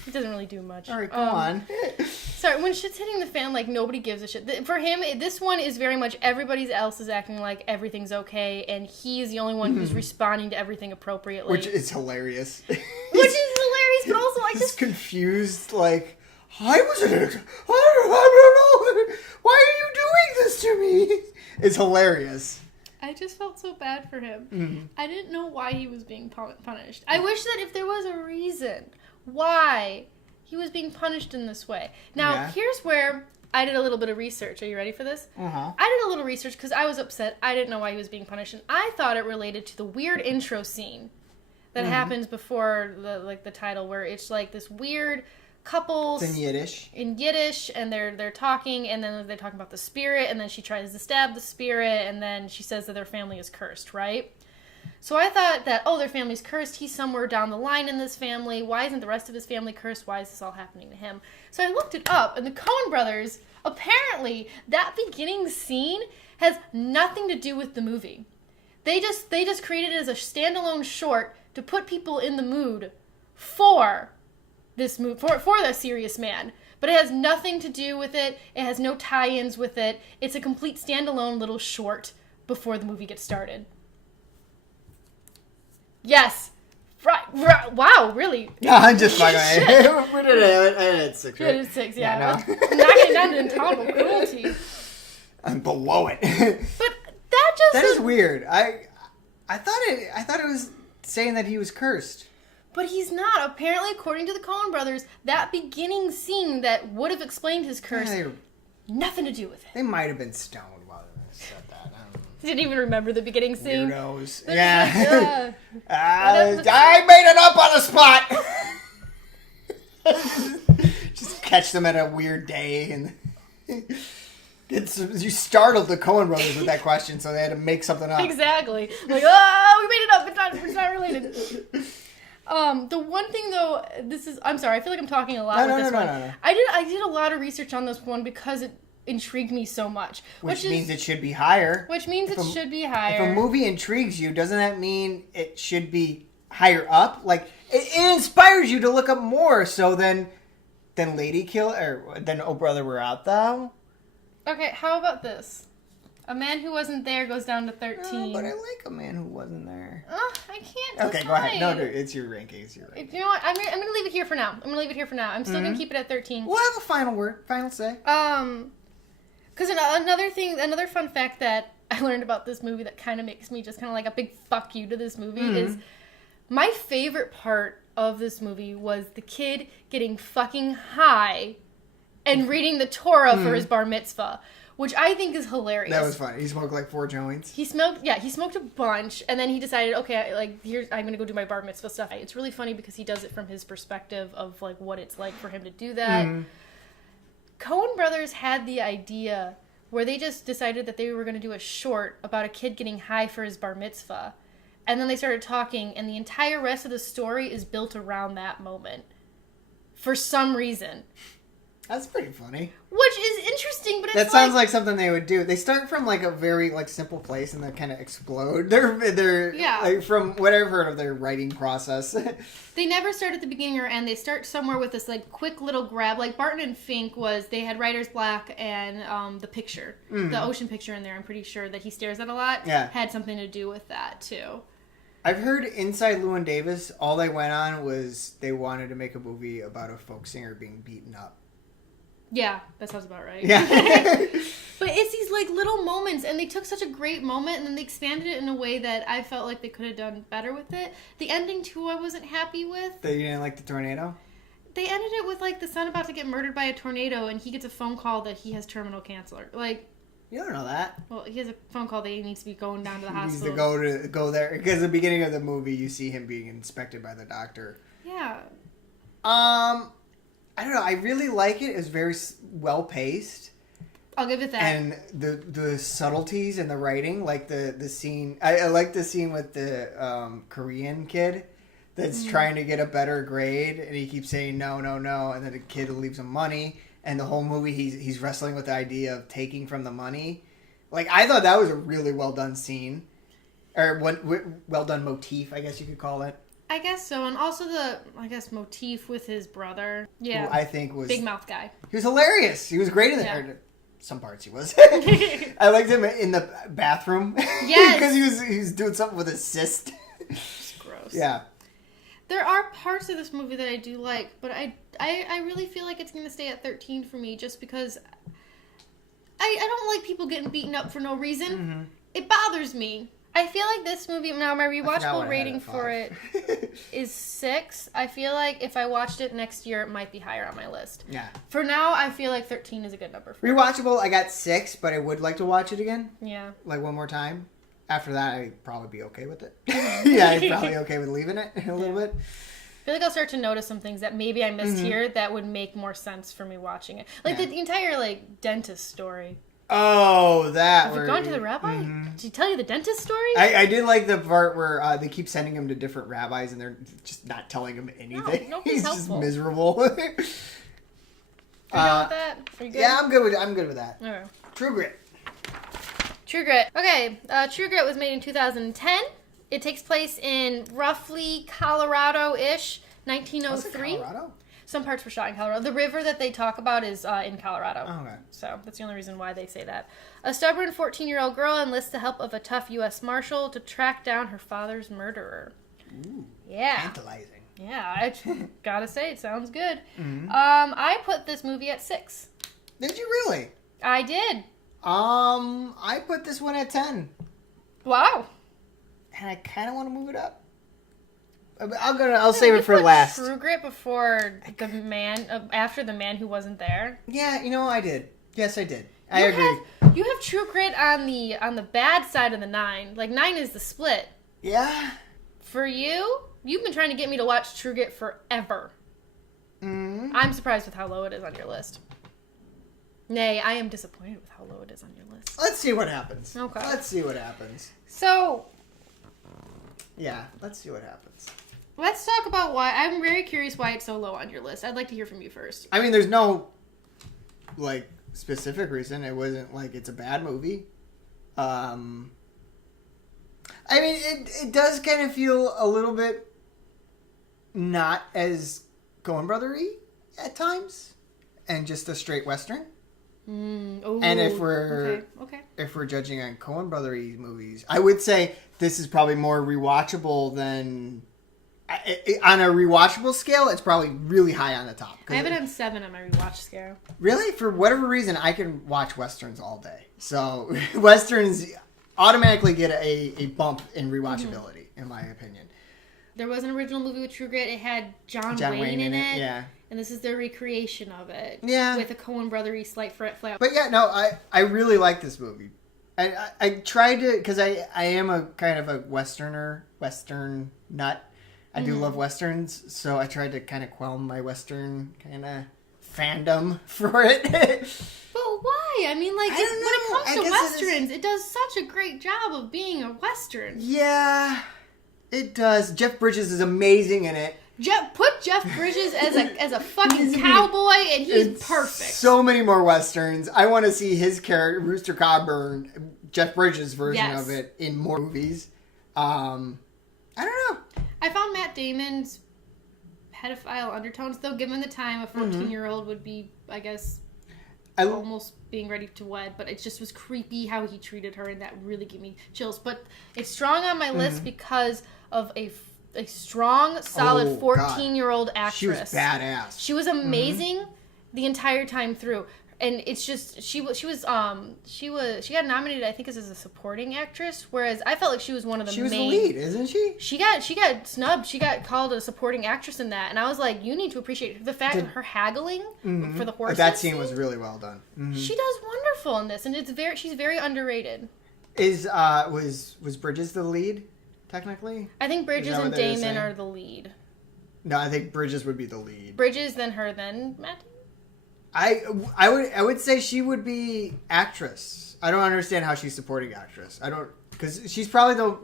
He doesn't really do much. All right, go on. Sorry, when shit's hitting the fan, like, nobody gives a shit. For him, this one is very much everybody else is acting like everything's okay, and he's the only one who's responding to everything appropriately. Which is hilarious. Which is hilarious, but also, like, just confused, like, I wasn't... I don't know. Why are you doing this to me? It's hilarious. I just felt so bad for him. I didn't know why he was being punished. I wish that if there was a reason why he was being punished in this way. Now, here's where I did a little bit of research. Are you ready for this? I did a little research because I was upset. I didn't know why he was being punished, and I thought it related to the weird intro scene that happens before the title, where it's like this weird couples in Yiddish, and they're talking, and then they're talking about the spirit, and then she tries to stab the spirit, and then she says that their family is cursed, right? So I thought that, their family's cursed. He's somewhere down the line in this family. Why isn't the rest of his family cursed? Why is this all happening to him? So I looked it up, and the Coen Brothers, apparently, that beginning scene has nothing to do with the movie. They just created it as a standalone short to put people in the mood for this movie, for The Serious Man. But it has nothing to do with it. It has no tie-ins with it. It's a complete standalone little short before the movie gets started. Yes. Right. Wow, really? No, I'm just fucking. Where did I had 6, right? You had 6, yeah. No. Knocking down to intolerable cruelty. I'm below it. But that is weird. I thought it was saying that he was cursed. But he's not. Apparently, according to the Coen Brothers, that beginning scene that would have explained his curse, nothing to do with it. They might have been stoned while they said that. I don't know. Didn't even remember the beginning scene. Weirdos. Yeah. I made it up on the spot. Just catch them at a weird day and you startled the Coen Brothers with that question, so they had to make something up. Exactly. Like, oh, we made it up. It's not related. The one thing though, I'm sorry, I feel like I'm talking a lot with this one. No. I did a lot of research on this one because it intrigued me so much. Which means it should be higher. Which means it should be higher. If a movie intrigues you, doesn't that mean it should be higher up? Like, it inspires you to look up more, so then Lady Kill, or then Oh Brother, Where Art Thou? Okay, how about this? A Man Who Wasn't There goes down to 13. But I like A Man Who Wasn't There. I can't decide. Okay, go ahead. No, dude, it's your ranking. You know what? I'm gonna leave it here for now. I'm still gonna keep it at 13. We'll have a final say. Because another fun fact that I learned about this movie that kind of makes me just kind of like a big fuck you to this movie is my favorite part of this movie was the kid getting fucking high and reading the Torah for his bar mitzvah, which I think is hilarious. That was funny. He smoked like 4 joints. He smoked a bunch, and then he decided, okay, I'm gonna go do my bar mitzvah stuff. It's really funny because he does it from his perspective of like what it's like for him to do that. Coen Brothers had the idea where they just decided that they were going to do a short about a kid getting high for his bar mitzvah. And then they started talking, and the entire rest of the story is built around that moment. For some reason. That's pretty funny. Which is interesting, but it's that sounds like something they would do. They start from like a very like simple place and then kind of explode. They're like, from what I've heard of their writing process. They never start at the beginning or end. They start somewhere with this like quick little grab. Like Barton and Fink they had Writer's Block and the picture, the ocean picture in there. I'm pretty sure that he stares at a lot. Yeah, had something to do with that too. I've heard Inside Llewyn Davis, all they went on was they wanted to make a movie about a folk singer being beaten up. Yeah, that sounds about right. Yeah. But it's these like little moments, and they took such a great moment, and then they expanded it in a way that I felt like they could have done better with it. The ending, too, I wasn't happy with. That you didn't like the tornado? They ended it with like the son about to get murdered by a tornado, and he gets a phone call that he has terminal cancer. Like, you don't know that. Well, he has a phone call that he needs to be going down to the hospital. He needs to go there because at the beginning of the movie, you see him being inspected by the doctor. Yeah. I don't know. I really like it. It's very well paced. I'll give it that. And the subtleties in the writing, like the scene. I like the scene with the Korean kid that's trying to get a better grade, and he keeps saying no, and then the kid leaves him money, and the whole movie he's wrestling with the idea of taking from the money. Like, I thought that was a really well done scene, or well done motif, I guess you could call it. I guess so, and also the motif with his brother. Yeah, who I think was big mouth guy. He was hilarious. He was great in there. Yeah. Some parts he was. I liked him in the bathroom. Yes, because he was doing something with his cyst. It's gross. Yeah. There are parts of this movie that I do like, but I really feel like it's going to stay at 13 for me, just because I don't like people getting beaten up for no reason. Mm-hmm. It bothers me. I feel like this movie, now my rewatchable rating for it is 6. I feel like if I watched it next year, it might be higher on my list. Yeah. For now, I feel like 13 is a good number for rewatchable, I got 6, but I would like to watch it again. Yeah. Like one more time. After that, I'd probably be okay with it. Yeah, I'd probably okay with leaving it a little bit. I feel like I'll start to notice some things that maybe I missed here that would make more sense for me watching it. Like the entire dentist story. Oh, that. Have you gone to the rabbi? Did he tell you the dentist story? I did like the part where they keep sending him to different rabbis and they're just not telling him anything. No, he's helpful. Just miserable. Are you good with that? Are you good? Yeah, I'm good with that. Okay. True Grit. Okay, True Grit was made in 2010. It takes place in roughly Colorado-ish, 1903. Colorado? Some parts were shot in Colorado. The river that they talk about is in Colorado. Oh, okay. So that's the only reason why they say that. A stubborn 14-year-old girl enlists the help of a tough U.S. Marshal to track down her father's murderer. Ooh, yeah. tantalizing. Yeah, I gotta say, it sounds good. Mm-hmm. I put this movie at 6. Did you really? I did. I put this one at 10. Wow. And I kind of want to move it up. I'll save it for last. True Grit before the man, after the man who wasn't there. Yeah, I did. Yes, I did. I agree. You have True Grit on the bad side of the 9. Like 9 is the split. Yeah. For you've been trying to get me to watch True Grit forever. Mm-hmm. I'm surprised with how low it is on your list. Nay, I am disappointed with how low it is on your list. Let's see what happens. Okay. Let's see what happens. So. Yeah, let's see what happens. Let's talk about why. I'm very curious why it's so low on your list. I'd like to hear from you first. I mean, there's no, specific reason. It wasn't like it's a bad movie. I mean, it does kind of feel a little bit not as Coen Brothers-y at times, and just a straight Western. And if we're judging on Coen Brothers movies, I would say this is probably more rewatchable than on a rewatchable scale. It's probably really high on the top. I have it on 7 on my rewatch scale. Really, for whatever reason, I can watch Westerns all day. So Westerns automatically get a bump in rewatchability, in my opinion. There was an original movie with True Grit. It had John Wayne in it. Yeah. And this is their recreation of it. Yeah. With a Coen Brothers-y slight flap. But yeah, no, I really like this movie. I tried to, because I am a kind of a Western nut. I do love Westerns, so I tried to kind of quell my Western kind of fandom for it. But why? I mean, like, when it comes to Westerns, it does such a great job of being a Western. Yeah, it does. Jeff Bridges is amazing in it. Put Jeff Bridges as a fucking cowboy, and he's perfect. So many more Westerns. I want to see his character, Rooster Cogburn, Jeff Bridges' version of it in more movies. I don't know. I found Matt Damon's pedophile undertones, though, given the time, a 14-year-old would be, I guess, almost being ready to wed, but it just was creepy how he treated her, and that really gave me chills. But it's strong on my list because of a strong, solid 14-year-old actress. She was badass. She was amazing the entire time through. And it's just she got nominated, I think, as a supporting actress, whereas I felt like she was one of the main. She was the lead, isn't she? She got snubbed. She got called a supporting actress in that, and I was like, you need to appreciate the fact of her haggling for the horses. That scene was really well done. She does wonderful in this, and she's very underrated. Was Bridges the lead? Technically, I think Bridges and Damon are the lead. No, I think Bridges would be the lead. Bridges, then her, then Matt. I would say she would be actress. I don't understand how she's supporting actress. Because she's probably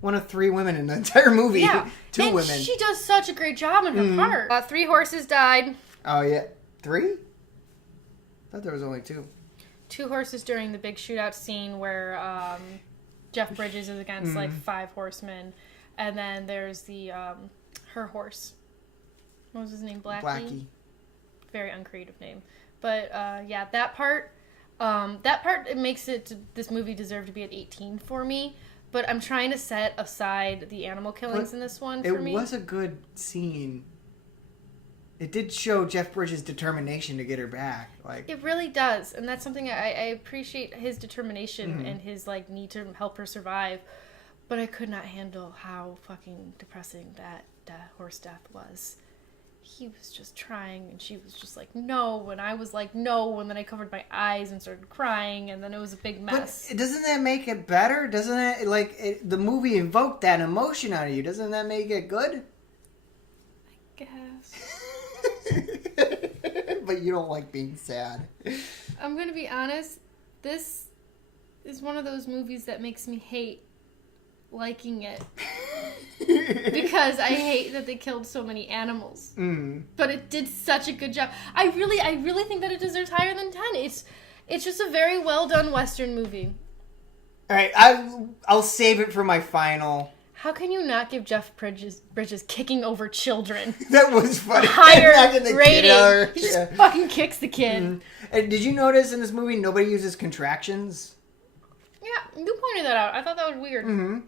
one of 3 women in the entire movie. Yeah, 2 women. She does such a great job in her part. 3 horses died. Oh yeah, 3? I thought there was only 2. 2 horses during the big shootout scene where Jeff Bridges is against 5 horsemen, and then there's the her horse. What was his name? Blackie. Very uncreative name, but that part it makes this movie deserve to be at 18 for me. But I'm trying to set aside the animal killings in this one. For me, it was a good scene. It did show Jeff Bridges' determination to get her back. It really does, and that's something I appreciate, his determination and his need to help her survive. But I could not handle how fucking depressing that horse death was. He was just trying, and she was just like, no, and I was like, no, and then I covered my eyes and started crying, and then it was a big mess. But doesn't that make it better? Doesn't it, the movie invoked that emotion out of you? Doesn't that make it good? I guess. But you don't like being sad. I'm going to be honest, this is one of those movies that makes me hate liking it. Because I hate that they killed so many animals. But it did such a good job. I really think that it deserves higher than 10. It's just a very well done Western movie. All right, I'll save it for my final. How can you not give Jeff Bridges kicking over children that was funny. A higher rating? He just fucking kicks the kid. And did you notice in this movie nobody uses contractions? Yeah, you pointed that out. I thought that was weird.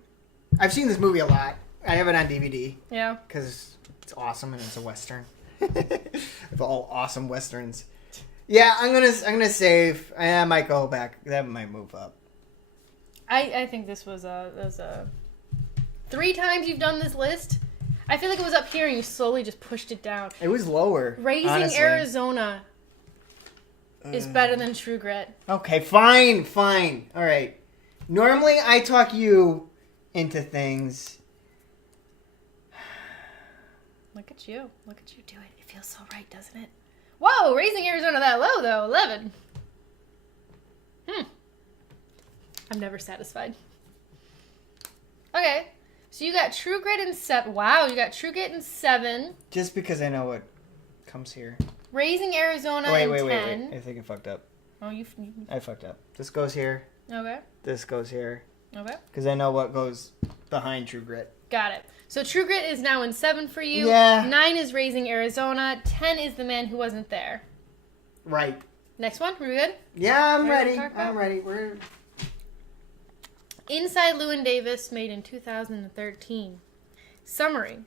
I've seen this movie a lot. I have it on DVD. Yeah. Because it's awesome and it's a Western. Of all awesome Westerns. Yeah, I'm gonna save. I might go back. That might move up. I think this was a 3 times you've done this list. I feel like it was up here and you slowly just pushed it down. It was lower. Raising honestly. Arizona is better than True Grit. Okay, fine. All right. Normally, I talk you into things. Look at you do it. It feels so right, doesn't it? Whoa, Raising Arizona that low, though. 11. I'm never satisfied. Okay, so you got True Grit in 7. Wow, you got True Grit in 7. Just because I know what comes here. Raising Arizona in 10. Wait. I think I fucked up. Oh, I fucked up. This goes here. Okay. This goes here. Okay. Because I know what goes behind True Grit. Got it. So True Grit is now in 7 for you. Yeah. 9 is Raising Arizona. 10 is The Man Who Wasn't There. Right. Next one. Are we good? Yeah, I'm Ready ready. to talk about? I'm ready. We're... Inside Llewyn Davis, made in 2013. Summary.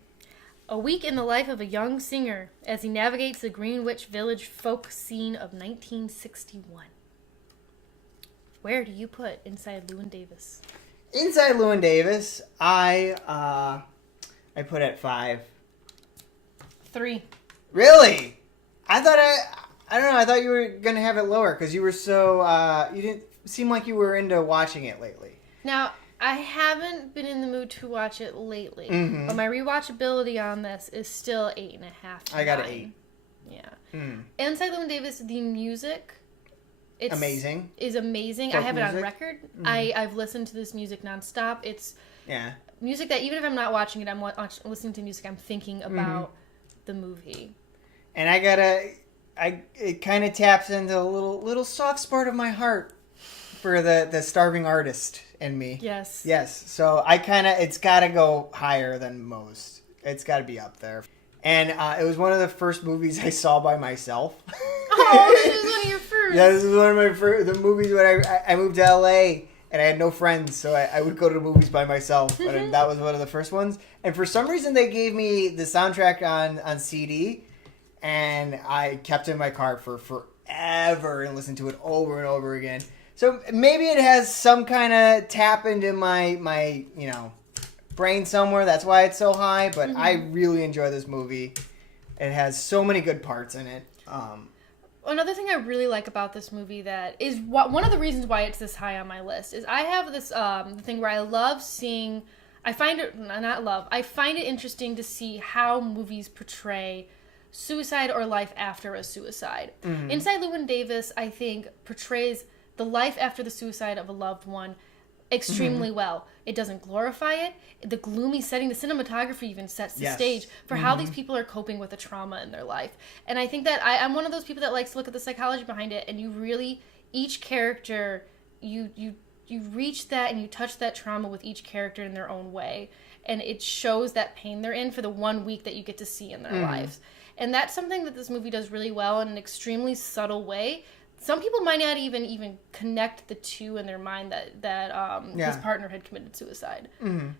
A week in the life of a young singer as he navigates the Greenwich Village folk scene of 1961. Where do you put Inside Llewyn Davis? Inside Llewyn Davis, I put at 5. 3. Really? I don't know. I thought you were going to have it lower because you were so, you didn't seem like you were into watching it lately. Now, I haven't been in the mood to watch it lately, but my rewatchability on this is still 8.5. I got an 8. Yeah. Inside Llewyn Davis, the music, it's amazing. Is amazing. Folk I have it on music? record. I've listened to this music nonstop. It's music that even if I'm not watching it, I'm listening to music. I'm thinking about the movie. And it kind of taps into a little soft spot of my heart for the starving artist in me. Yes. So it's got to go higher than most. It's got to be up there. And it was one of the first movies I saw by myself. Oh, this is one of your first. Yeah, this is one of my first. The movies when I moved to LA and I had no friends, so I would go to the movies by myself. But that was one of the first ones. And for some reason, they gave me the soundtrack on CD, and I kept it in my car for forever and listened to it over and over again. So maybe it has some kind of tap into my brain somewhere. That's why it's so high. But I really enjoy this movie. It has so many good parts in it. Another thing I really like about this movie that is one of the reasons why it's this high on my list is I have this thing where I love seeing. I find it interesting to see how movies portray suicide or life after a suicide. Inside Llewyn Davis, I think, portrays the life after the suicide of a loved one extremely well. It doesn't glorify it. The gloomy setting, the cinematography even sets the stage for how these people are coping with the trauma in their life. And I think that I'm one of those people that likes to look at the psychology behind it, and you really, each character, you reach that and you touch that trauma with each character in their own way. And it shows that pain they're in for the 1 week that you get to see in their lives. And that's something that this movie does really well in an extremely subtle way. Some people might not even connect the two in their mind that his partner had committed suicide.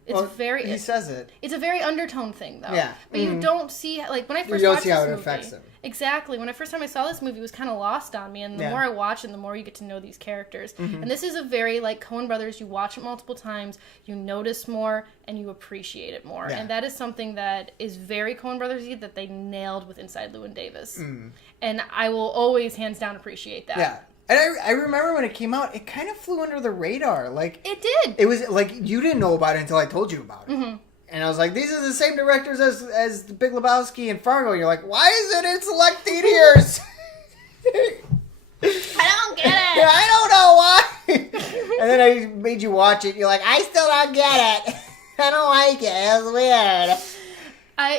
It's he says it. It's a very undertone thing, though. Yeah. But you don't see, like, when I first watched this movie... You don't see how it affects him. Exactly. When I first time I saw this movie, it was kind of lost on me. And the more I watch it, the more you get to know these characters. And this is a very, like, Coen Brothers, you watch it multiple times, you notice more, and you appreciate it more. And that is something that is very Coen Brothers-y that they nailed with Inside Llewyn Davis. And I will always, hands down, appreciate that. Yeah. And I remember when it came out, it kind of flew under the radar. Like, it did. It was like, you didn't know about it until I told you about it. And I was like, these are the same directors as The Big Lebowski and Fargo. And you're like, why is it in select theaters? I don't get it. I don't know why. And then I made you watch it. You're like, I still don't get it. I don't like it. It's weird.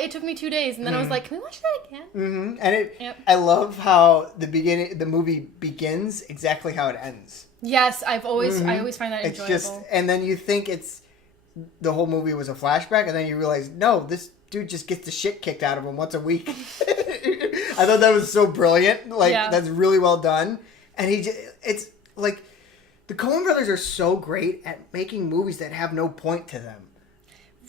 It took me 2 days, and then I was like, can we watch that again? And I love how the movie begins exactly how it ends. Yes, I always find that enjoyable. And then you think the whole movie was a flashback, and then you realize, no, this dude just gets the shit kicked out of him once a week. I thought that was so brilliant. Like, that's really well done. And it's like, the Coen Brothers are so great at making movies that have no point to them.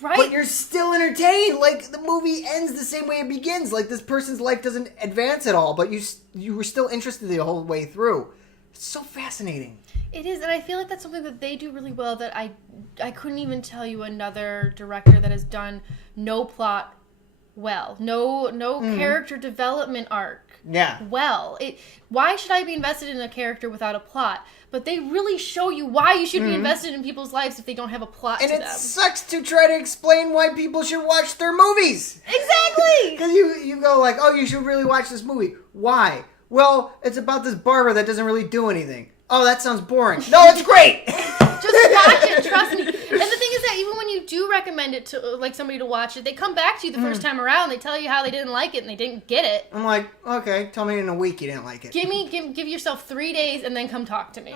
Right. But you're still entertained. Like, the movie ends the same way it begins. Like, this person's life doesn't advance at all, but you were still interested the whole way through. It's so fascinating. It is, and I feel like that's something that they do really well that I couldn't even tell you another director that has done no plot well. No character development arc. Yeah. Well, why should I be invested in a character without a plot? But they really show you why you should be invested in people's lives if they don't have a plot to them. And it sucks to try to explain why people should watch their movies. Exactly! Because you go like, oh, you should really watch this movie. Why? Well, it's about this barber that doesn't really do anything. Oh, that sounds boring. No, it's great! Just watch it, trust me. And the thing is that even when you do recommend it to like somebody to watch it, they come back to you the first time around. They tell you how they didn't like it and they didn't get it. I'm like, okay, tell me in a week you didn't like it. Give yourself 3 days and then come talk to me.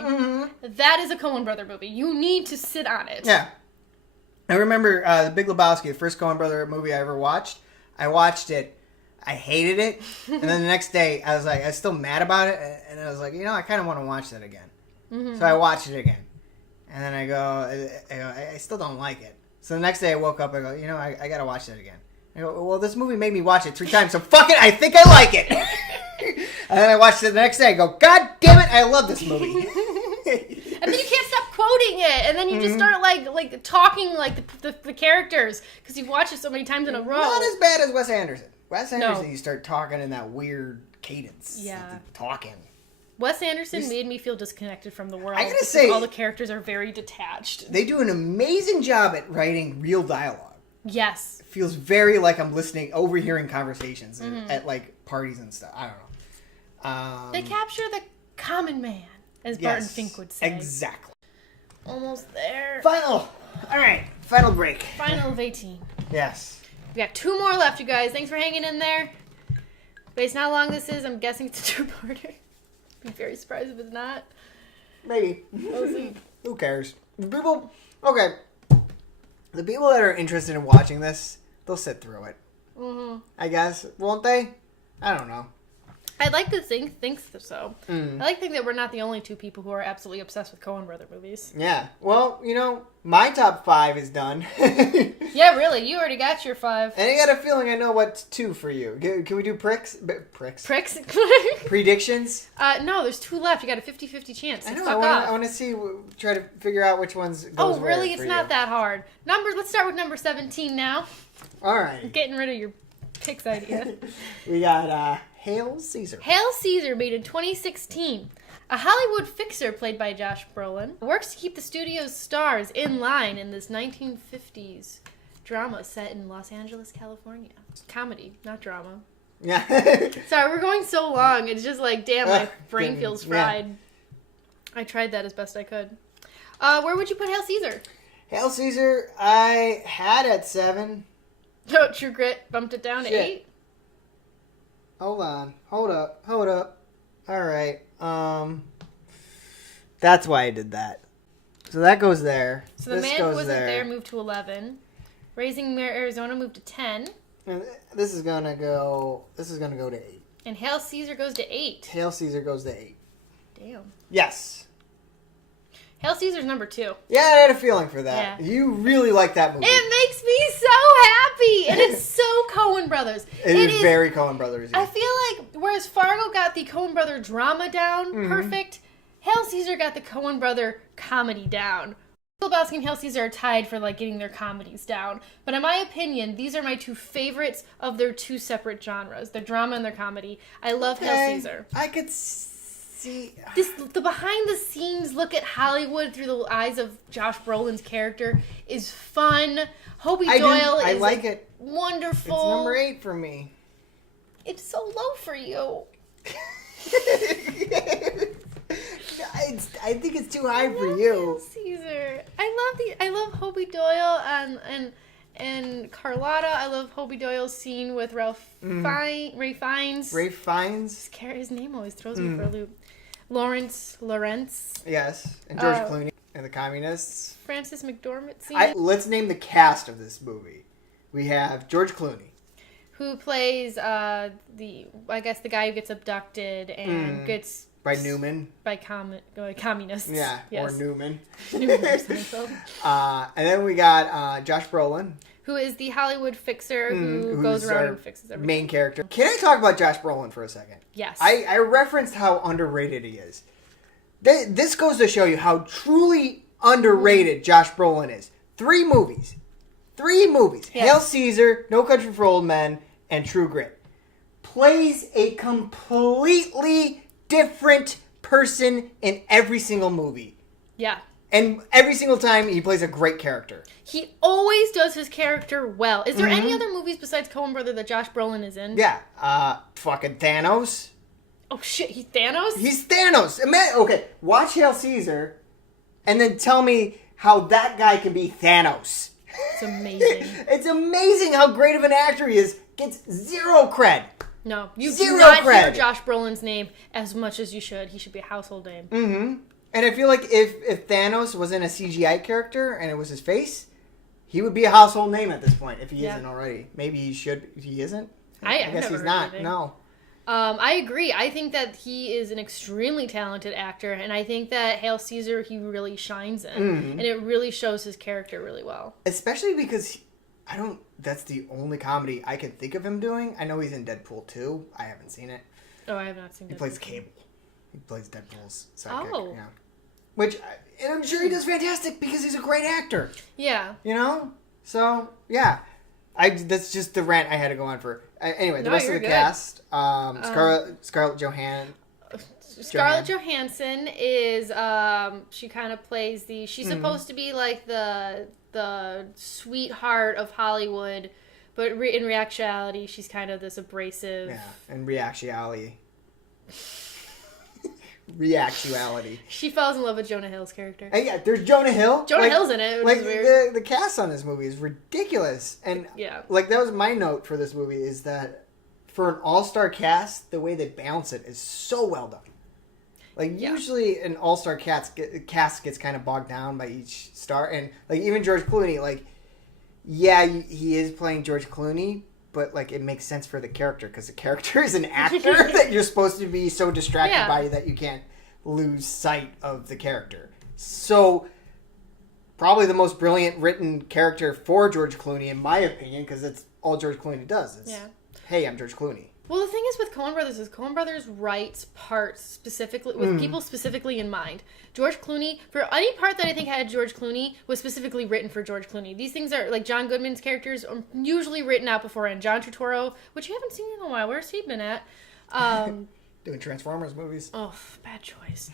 That is a Coen Brother movie. You need to sit on it. Yeah. I remember The Big Lebowski, the first Coen Brother movie I ever watched. I watched it. I hated it. And then the next day, I was still mad about it. And I was like, I kind of want to watch that again. So I watched it again. And then I go, I still don't like it. So the next day I woke up, I go, I got to watch that again. I go, well, this movie made me watch it 3 times, so fuck it, I think I like it. And then I watched it the next day, I go, God damn it, I love this movie. And then you can't stop quoting it, and then you just start like talking like the characters because you've watched it so many times in a row. Not as bad as Wes Anderson. Wes Anderson, you start talking in that weird cadence. Yeah. Talking. Wes Anderson made me feel disconnected from the world. I gotta say, all the characters are very detached. They do an amazing job at writing real dialogue. Yes. It feels very like I'm overhearing conversations at like parties and stuff. I don't know. They capture the common man, as Barton Fink would say. Exactly. Almost there. All right, final break. Final of 18. Yes. We got 2 more left, you guys. Thanks for hanging in there. Based on how long this is, I'm guessing it's a 2-parter. Be very surprised if it's not. Maybe. We'll see. Who cares? The people that are interested in watching this, they'll sit through it. I guess, won't they? I don't know. I'd like to think so. I like to think that we're not the only 2 people who are absolutely obsessed with Coen Brother movies. Yeah. Well, my top 5 is done. Yeah, really. You already got your 5. And I got a feeling I know what's 2 for you. Can we do pricks? Pricks? Predictions? No, there's 2 left. You got a 50-50 chance. So I know. fuck off. I want to see. Try to figure out which ones. Oh, really? It's not that hard. Let's start with number 17 now. All right. I'm getting rid of your picks idea. We got Hail Caesar. Hail Caesar, made in 2016. A Hollywood fixer played by Josh Brolin works to keep the studio's stars in line in this 1950s drama set in Los Angeles, California. Comedy, not drama. Yeah. Sorry, we're going so long. It's just like, damn, my brain feels fried. Yeah. I tried that as best I could. Where would you put Hail Caesar? Hail Caesar, I had at 7. Oh, True Grit bumped it down to 8. Hold on. Hold up. All right. That's why I did that. So that goes there. So The Man Who Wasn't There moved to 11. Raising Arizona moved to 10. And this is gonna go to 8. And Hail Caesar goes to 8. Hail Caesar goes to 8. Damn. Yes. Hail Caesar's number 2. Yeah, I had a feeling for that. Yeah. You really like that movie. It makes me so happy, and it's so Coen Brothers. It is very Coen Brothers. Yeah. I feel like whereas Fargo got the Coen Brother drama down perfect, Hail Caesar got the Coen Brother comedy down. Lebowski and Hail Caesar are tied for like getting their comedies down, but in my opinion, these are my 2 favorites of their 2 separate genres: their drama and their comedy. I love Hail Caesar. I could see the behind the scenes look at Hollywood through the eyes of Josh Brolin's character is fun. Hobie Doyle is like it. Wonderful. It's number 8 for me. It's so low for you. I think it's too high for you. Caesar. I love Hobie Doyle and Carlotta. I love Hobie Doyle's scene with Ray Fiennes. Ray Fiennes. His name always throws me for a loop. Lawrence. Yes, and George Clooney and the Communists. Frances McDormand scene. Let's name the cast of this movie. We have George Clooney, who plays the guy who gets abducted and gets by Newman by communists. Yeah, yes. Or Newman. Newman or and then we got Josh Brolin, who is the Hollywood fixer who goes around and fixes everything. Main character. Can I talk about Josh Brolin for a second? Yes. I referenced how underrated he is. This goes to show you how truly underrated Josh Brolin is. 3 movies. Yes. Hail Caesar, No Country for Old Men, and True Grit, plays a completely different person in every single movie. Yeah. And every single time, he plays a great character. He always does his character well. Is there any other movies besides Coen Brothers that Josh Brolin is in? Yeah. Fucking Thanos. Oh, shit. He's Thanos? He's Thanos. Okay, watch Hail Caesar, and then tell me how that guy can be Thanos. It's amazing. It's amazing how great of an actor he is. Gets zero cred. No. You Zero do not cred. hear Josh Brolin's name as much as you should. He should be a household name. Mm-hmm. And I feel like if Thanos wasn't a CGI character and it was his face, he would be a household name at this point if he isn't already. Maybe he should. If he isn't, I guess he's not. Anything. No. I agree. I think that he is an extremely talented actor, and I think that Hail Caesar he really shines in, and it really shows his character really well. Especially because that's the only comedy I can think of him doing. I know he's in Deadpool 2. I haven't seen it. Oh, I have not seen Deadpool. He plays Cable. He plays Deadpool's sidekick. Oh. Yeah. And I'm sure he does fantastic because he's a great actor. Yeah. You know? So, yeah. That's just the rant I had to go on for. Anyway, the rest of the cast. Scarlett Johansson. Scarlett Johansson is, she kind of plays she's supposed to be like the sweetheart of Hollywood, but in reality, she's kind of this abrasive. Yeah, in reactuality. Reactuality. She falls in love with Jonah Hill's character. And yeah, there's Jonah Hill. Jonah Hill's in it, which is weird. The cast on this movie is ridiculous. And that was my note for this movie is that for an all-star cast, the way they balance it is so well done. Usually an all-star cast gets kind of bogged down by each star. And even George Clooney, he is playing George Clooney, but it makes sense for the character because the character is an actor that you're supposed to be so distracted by that you can't lose sight of the character. So probably the most brilliant written character for George Clooney, in my opinion, because that's all George Clooney does. Hey, I'm George Clooney. Well, the thing is with Coen Brothers is Coen Brothers writes parts specifically with people specifically in mind. George Clooney, for any part that I think had George Clooney, was specifically written for George Clooney. These things are, John Goodman's characters are usually written out beforehand. John Turturro, which you haven't seen in a while. Where's he been at? Doing Transformers movies. Oh, bad choice.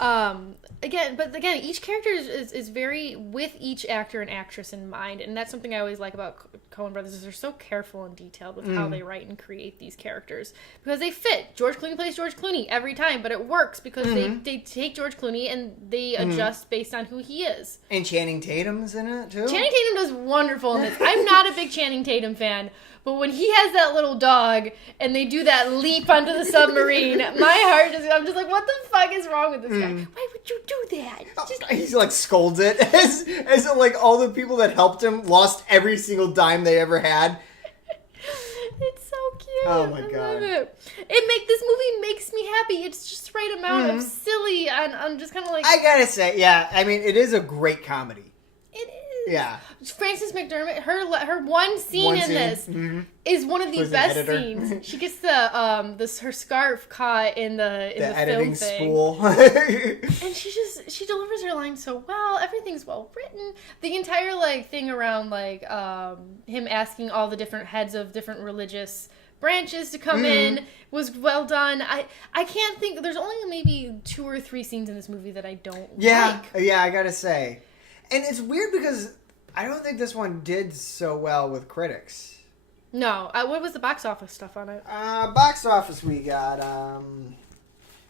Again, each character is very with each actor and actress in mind, and that's something I always like about Coen Brothers is they're so careful and detailed with how they write and create these characters because they fit. George Clooney plays George Clooney every time, but it works because they take George Clooney and they adjust based on who he is. And Channing Tatum's in it too. Channing Tatum does wonderful in this. I'm not a big Channing Tatum fan. But when he has that little dog and they do that leap onto the submarine, my heart I'm just like, what the fuck is wrong with this guy? Why would you do that? He's scolds it as all the people that helped him lost every single dime they ever had. It's so cute. Oh my god. This movie makes me happy. It's just the right amount of silly and I'm just kind of I gotta say, it is a great comedy. It is. Yeah. Frances McDermott, her one scene in this is one of the best scenes. She gets her scarf caught in the editing film thing. spool. And she delivers her lines so well. Everything's well written. The entire thing around him asking all the different heads of different religious branches to come in was well done. I can't think there's only maybe 2 or 3 scenes in this movie that I don't like. Yeah, I gotta say. And it's weird because I don't think this one did so well with critics. No. What was the box office stuff on it? Box office we got,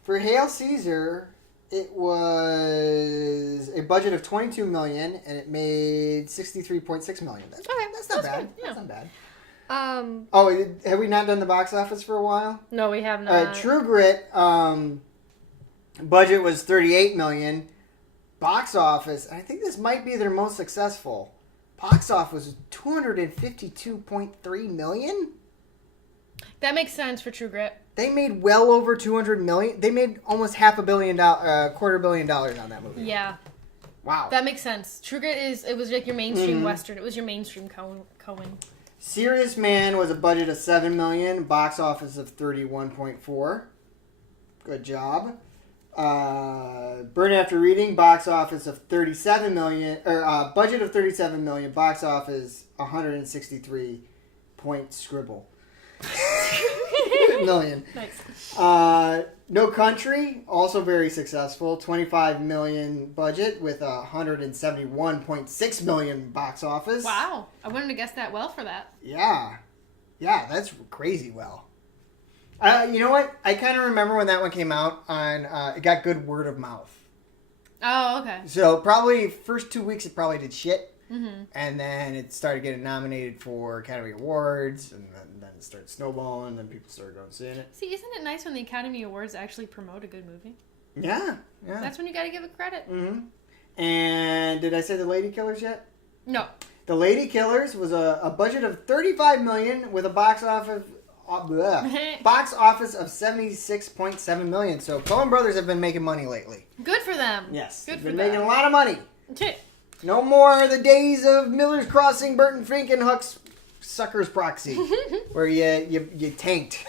for Hail Caesar, it was a budget of $22 million, and it made $63.6 million. That's not bad. Good. Yeah. That's not bad. Have we not done the box office for a while? No, we have not. True Grit, budget was $38 million. Box office, I think this might be their most successful. Box office was $252.3 million. That makes sense for True Grit. They made well over $200 million. They made almost $500 million, $250 million on that movie. Yeah. Wow. That makes sense. True Grit it was your mainstream Western. It was your mainstream Coen. Serious Man was a budget of $7 million, box office of $31.4. Good job. Burn After Reading, box office of $37 million, or budget of $37 million, box office 163 point scribble. million. Nice. No Country, also very successful. 25 million budget with 171.6 million box office. Wow. I wouldn't have guessed that well for that. Yeah. Yeah, that's crazy well. You know what? I kind of remember when that one came out on, it got good word of mouth. Oh, okay. So probably first 2 weeks it probably did shit. Mm-hmm. And then it started getting nominated for Academy Awards, and then it started snowballing, and then people started going seeing it. See, isn't it nice when the Academy Awards actually promote a good movie? Yeah, yeah. That's when you gotta give it credit. Mm-hmm. And did I say The Lady Killers yet? No. The Lady Killers was a budget of $35 million with a box office of 76.7 million. So Coen Brothers have been making money lately. Good for them. Yes, Good they've for been them. making a lot of money. No more the days of Miller's Crossing, Burton Fink, and Huck's Sucker's Proxy, where you tanked.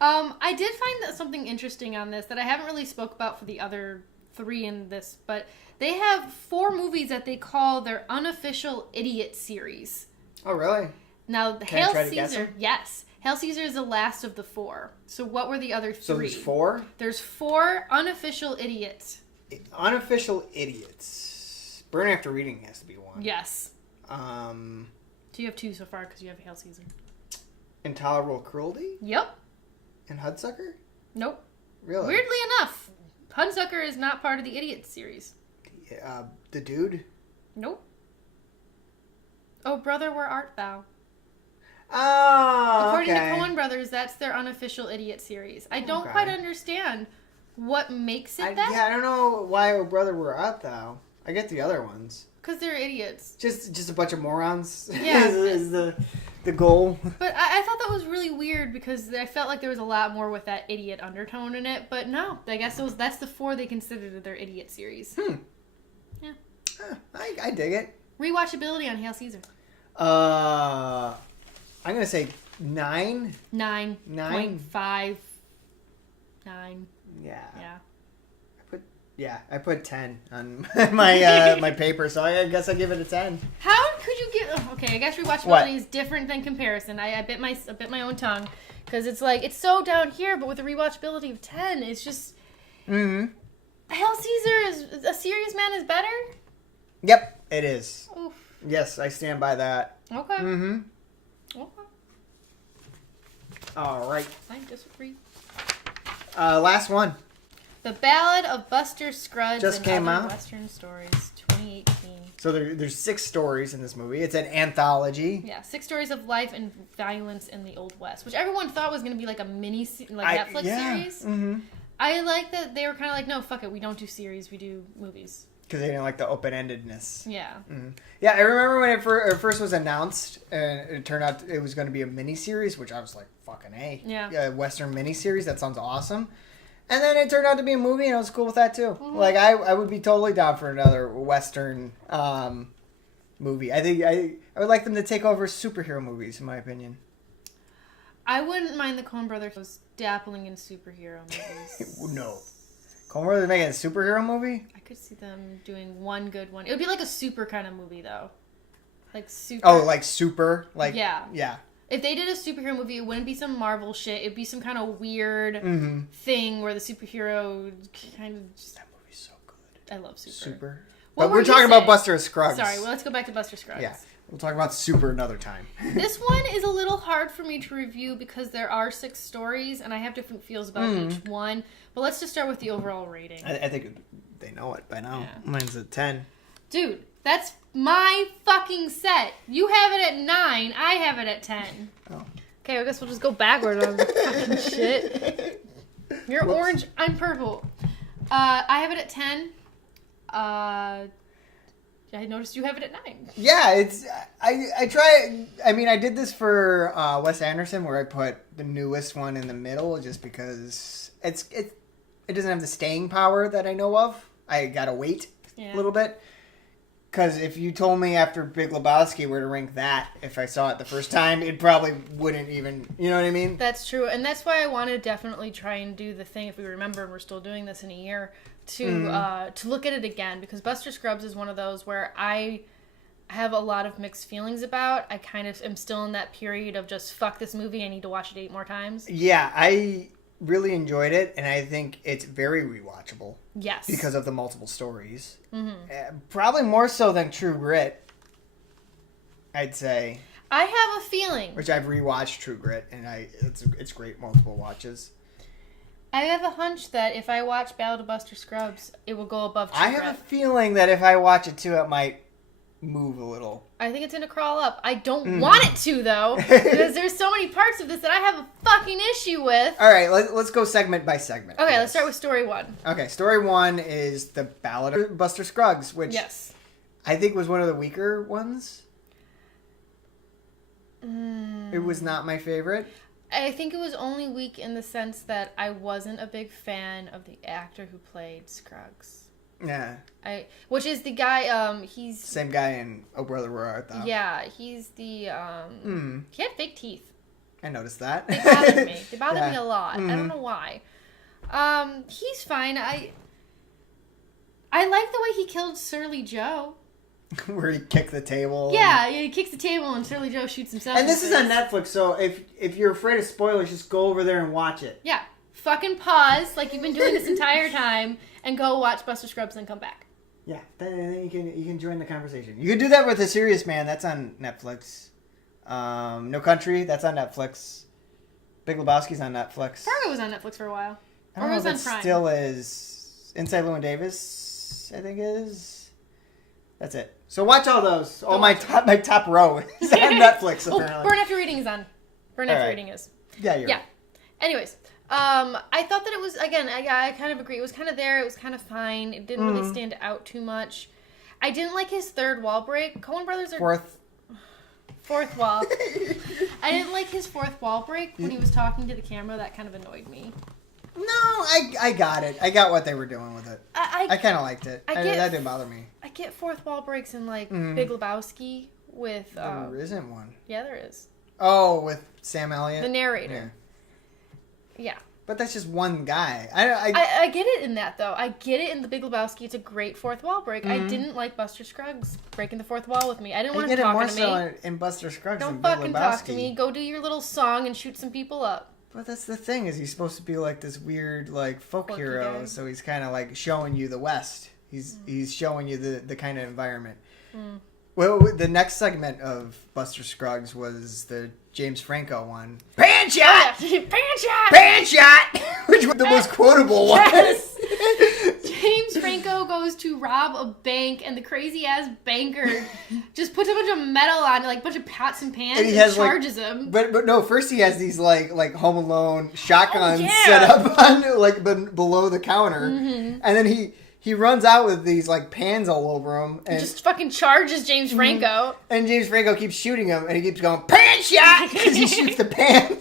I did find that something interesting on this that I haven't really spoke about for the other three in this, but they have 4 movies that they call their unofficial idiot series. Oh, really? Now, Can I try to guess them? Yes. Hail Caesar is the last of the 4. So what were the other 3? So there's 4? There's 4 unofficial idiots. Unofficial idiots. Burn After Reading has to be one. Yes. So you have 2 so far because you have Hail Caesar. Intolerable Cruelty? Yep. And Hudsucker? Nope. Really? Weirdly enough, Hudsucker is not part of the idiot series. The Dude? Nope. Oh, Brother, Where Art Thou? Oh, According okay. to Coen Brothers, that's their unofficial idiot series. I don't quite understand what makes it that. Yeah, I don't know why Oh Brother Where Art Thou. I get the other ones. Because they're idiots. Just a bunch of morons. Yeah. is the goal. But I thought that was really weird because I felt like there was a lot more with that idiot undertone in it. But no, I guess that's the 4 they considered their idiot series. Yeah. I dig it. Rewatchability on Hail Caesar. I'm gonna say 9. 9.5. 9. Yeah. I put 10 on my my paper, so I guess I give it a 10. How could you get? Okay, I guess rewatchability is different than comparison. I bit my own tongue because it's like it's so down here, but with a rewatchability of 10, it's just. Mm-hmm. Hail Caesar is A Serious Man is better. Yep, it is. Oof. Yes, I stand by that. Okay. Mm-hmm. Okay. All right. I disagree. Last one. The Ballad of Buster Scruggs Just and came Other out. Western Stories, 2018. So there's 6 stories in this movie. It's an anthology. Yeah, 6 stories of life and violence in the Old West, which everyone thought was going to be like a mini Netflix series. Mm-hmm. I like that they were kind of like, no, fuck it, we don't do series, we do movies. Because they didn't like the open-endedness. Yeah. Mm-hmm. Yeah, I remember when it first was announced, and it turned out it was going to be a miniseries, which I was like, fucking A. Yeah. A Western miniseries, that sounds awesome. And then it turned out to be a movie, and I was cool with that, too. Mm-hmm. Like, I would be totally down for another Western movie. I think I would like them to take over superhero movies, in my opinion. I wouldn't mind the Coen Brothers dabbling in superhero movies. No. Coen Brothers making a superhero movie? I could see them doing one good one. It would be like a super kind of movie, though. Like super. Oh, like super? Like Yeah. Yeah. If they did a superhero movie, it wouldn't be some Marvel shit. It'd be some kind of weird thing where the superhero kind of just... That movie's so good. I love Super. Super. What But were we're you talking about saying? Buster Scruggs. Sorry, well, let's go back to Buster Scruggs. Yeah. We'll talk about Super another time. This one is a little hard for me to review because there are 6 stories, and I have different feels about each one. But let's just start with the overall rating. I think they know it by now. Yeah. Mine's at 10. Dude, that's my fucking set. You have it at 9. I have it at 10. Oh. Okay, I guess we'll just go backward on the fucking shit. You're orange, I'm purple. I have it at 10. I noticed you have it at 9. Yeah, it's I try. I mean, I did this for Wes Anderson, where I put the newest one in the middle, just because it doesn't have the staying power that I know of. I gotta wait a little bit. Because if you told me after Big Lebowski where to rank that, if I saw it the first time, it probably wouldn't even, you know what I mean? That's true, and that's why I want to definitely try and do the thing, if we remember, and we're still doing this in a year, to look at it again, because Buster Scruggs is one of those where I I have a lot of mixed feelings about. I kind of am still in that period of just fuck this movie. I need to watch it 8 more times. Yeah, I really enjoyed it, and I think it's very rewatchable. Yes. Because of the multiple stories. Mm-hmm. Probably more so than True Grit, I'd say. I have a feeling. Which I've rewatched True Grit, and it's great multiple watches. I have a hunch that if I watch Ballad of Buster Scruggs, it will go above True Grit. I have a feeling that if I watch it too, it might move a little. I think it's going to crawl up. I don't want it to, though, because there's so many parts of this that I have a fucking issue with. All right, let's go segment by segment. Okay, let's start with story 1. Okay, story 1 is the Ballad of Buster Scruggs, which I think was one of the weaker ones. It was not my favorite. I think it was only weak in the sense that I wasn't a big fan of the actor who played Scruggs. Yeah. Which is the guy, he's... Same guy in Oh Brother, Where Art Thou? Yeah, he's the, He had fake teeth. I noticed that. They bothered me. They bothered me a lot. I don't know why. He's fine. I like the way he killed Surly Joe. Where he kicked the table. Yeah, he kicks the table and Surly Joe shoots himself. And this is on Netflix, so if you're afraid of spoilers, just go over there and watch it. Yeah. Fucking pause, like you've been doing this entire time, and go watch Buster Scruggs and come back. Yeah, then you can join the conversation. You can do that with A Serious Man. That's on Netflix. No Country. That's on Netflix. Big Lebowski's on Netflix. Fargo was on Netflix for a while. Or was on Prime. Still is. Inside Llewyn Davis, I think is. That's it. So watch all those. All my top row is on Netflix apparently. Burn After Reading is on. Burn After Reading is. Yeah, you're right. Anyways. I thought that it was, again, I kind of agree. It was kind of there. It was kind of fine. It didn't really stand out too much. I didn't like his third wall break. Coen Brothers are... Fourth wall. I didn't like his fourth wall break when he was talking to the camera. That kind of annoyed me. No, I got it. I got what they were doing with it. I kind of liked it. That didn't bother me. I get fourth wall breaks in, like, Big Lebowski with... there isn't one. Yeah, there is. Oh, with Sam Elliott? The narrator. Yeah. But that's just one guy. I get it in that, though. I get it in The Big Lebowski. It's a great fourth wall break. I didn't like Buster Scruggs breaking the fourth wall with me. I didn't want him talking to me. I get it more so in Buster Scruggs than Big Lebowski. Don't fucking talk to me. Go do your little song and shoot some people up. But that's the thing, is he's supposed to be like this weird, like, folk hero. Guy. So he's kind of like showing you the West. He's showing you the kind of environment. Well, the next segment of Buster Scruggs was the James Franco one. Pan shot! Pan shot! Pan shot! Which was the most quotable one. Yes. James Franco goes to rob a bank, and the crazy-ass banker just puts a bunch of metal on it, like a bunch of pots and pans, and charges him. But no, first he has these, like Home Alone shotguns set up on, like, below the counter. And then he runs out with these, like, pans all over him. And just fucking charges James Franco. And James Franco keeps shooting him, and he keeps going, pan shot! Because he shoots the pan.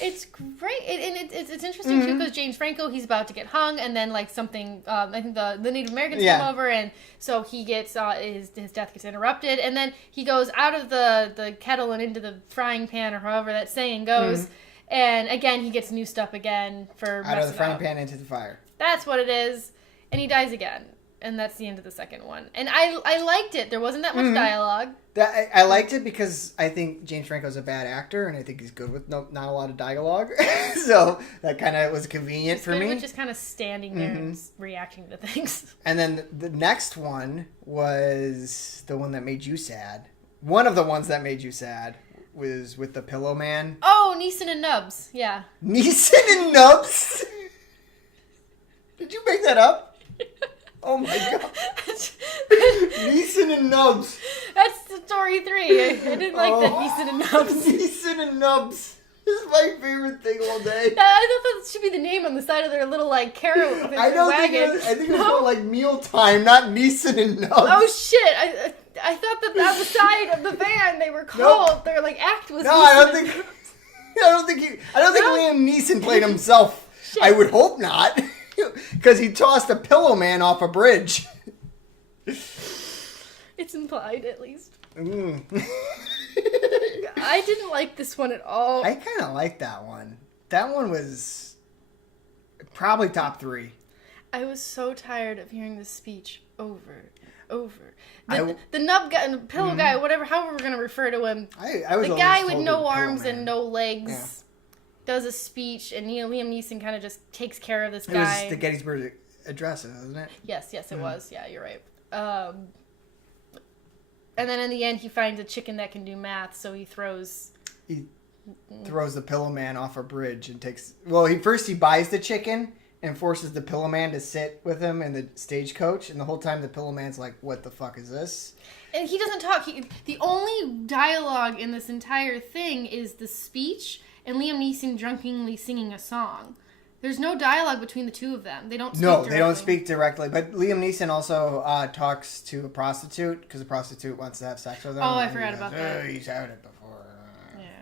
It's great. And it's interesting, too, because James Franco, he's about to get hung, and then, like, something, I think the Native Americans come over, and so he gets, his death gets interrupted, and then he goes out of the kettle and into the frying pan, or however that saying goes, and, again, he gets noosed up again for messing up. Out of the frying pan into the fire. That's what it is. And he dies again. And that's the end of the second one. And I liked it. There wasn't that much dialogue. I liked it because I think James Franco's a bad actor, and I think he's good with not a lot of dialogue. So that kind of was convenient for me. Just kind of standing there and reacting to things. And then the next one was the one that made you sad. One of the ones that made you sad was with the Pillow Man. Oh, Neeson and Nubs. Yeah. Neeson and Nubs? Did you make that up? Oh my god. Neeson and Nubs. That's story 3. I didn't like that Neeson and Nubs. Neeson and Nubs. This is my favorite thing all day. I thought that should be the name on the side of their little, like, carrot wagon. I think it was called, like, Mealtime, not Neeson and Nubs. Oh, shit. I thought that the side of the van they were called. Nope. Their, like, act was No, I don't think Liam Neeson played himself. Shit. I would hope not. Because he tossed a Pillow Man off a bridge. It's implied, at least. I didn't like this one at all. I kind of liked that one. That one was probably top 3. I was so tired of hearing this speech over over. The nub guy, the pillow guy, whatever, however we're gonna refer to him. I was the guy with told no the arms Pillow Man. and no legs does a speech, and Liam Neeson kind of just takes care of this guy. It was the Gettysburg Address, wasn't it? Yes, it was. Yeah, you're right. And then in the end, he finds a chicken that can do math, so he throws the Pillow Man off a bridge and takes... Well, he buys the chicken and forces the Pillow Man to sit with him in the stagecoach, and the whole time the Pillow Man's like, what the fuck is this? And he doesn't talk. The only dialogue in this entire thing is the speech and Liam Neeson drunkenly singing a song. There's no dialogue between the two of them. They don't speak directly. They don't speak directly. But Liam Neeson also talks to a prostitute because a prostitute wants to have sex with him. Oh, I forgot about that. He's had it before.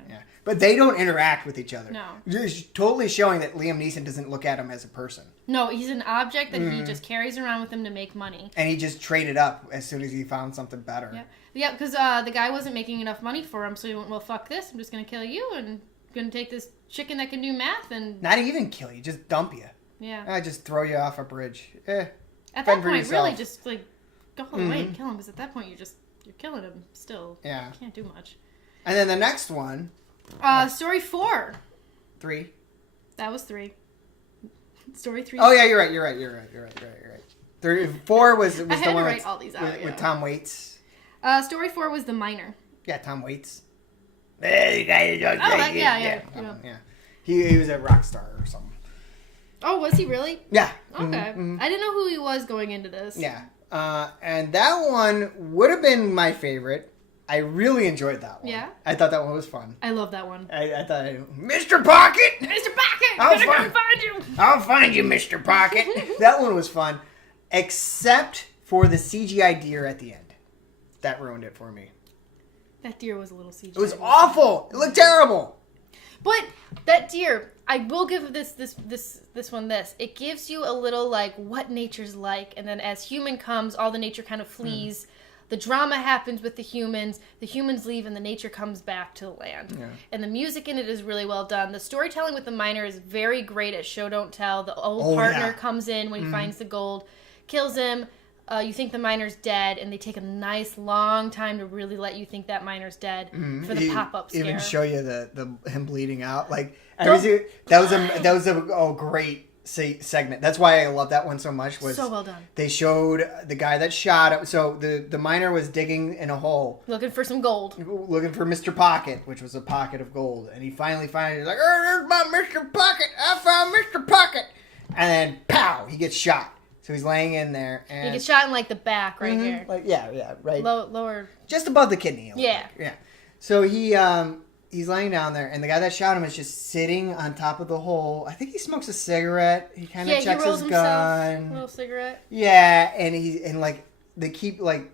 Yeah. But they don't interact with each other. No. Just totally showing that Liam Neeson doesn't look at him as a person. No, he's an object that he just carries around with him to make money. And he just traded up as soon as he found something better. Yeah, because the guy wasn't making enough money for him, so he went, well, fuck this. I'm just going to kill you and going to take this chicken that can do math and... Not even kill you, just dump you. Yeah. I just throw you off a bridge. At that point, really, just, like, go all the way and kill him, because at that point, you're killing him still. Yeah. You can't do much. And then the next one... Story 4. 3. That was 3. Story 3. Oh, yeah, you're right. 4 was the I had one to write all these out, with Tom Waits. Story 4 was The Miner. Yeah, Tom Waits. Yeah. He was a rock star or something. Oh, was he really? Yeah. Okay. Mm-hmm. I didn't know who he was going into this. Yeah. And that one would have been my favorite. I really enjoyed that one. Yeah? I thought that one was fun. I love that one. I thought, Mr. Pocket! Mr. Pocket! I'll find you! I'll find you, Mr. Pocket! That one was fun. Except for the CGI deer at the end. That ruined it for me. That deer was a little CGI. It was awful. It looked terrible. But that deer, I will give this one this. It gives you a little like what nature's like, and then as human comes, all the nature kind of flees. The drama happens with the humans leave, and the nature comes back to the land. Yeah. And the music in it is really well done. The storytelling with the miner is very great at show don't tell. The old partner comes in when he finds the gold, kills him. You think the miner's dead, and they take a nice long time to really let you think that miner's dead for the pop-up scare. Even show you the him bleeding out. Like that was a great segment. That's why I love that one so much. Was so well done. They showed the guy that shot him. So the miner was digging in a hole, looking for some gold, looking for Mr. Pocket, which was a pocket of gold, and he finally finds it. He's like, "Oh, there's my Mr. Pocket! I found Mr. Pocket!" And then, pow! He gets shot. So he's laying in there, and he gets shot in like the back right here. Like right. Lower, just above the kidney. Yeah. Yeah. So he's laying down there, and the guy that shot him is just sitting on top of the hole. I think he smokes a cigarette. He kind of checks his gun. A little cigarette. Yeah, and like they keep like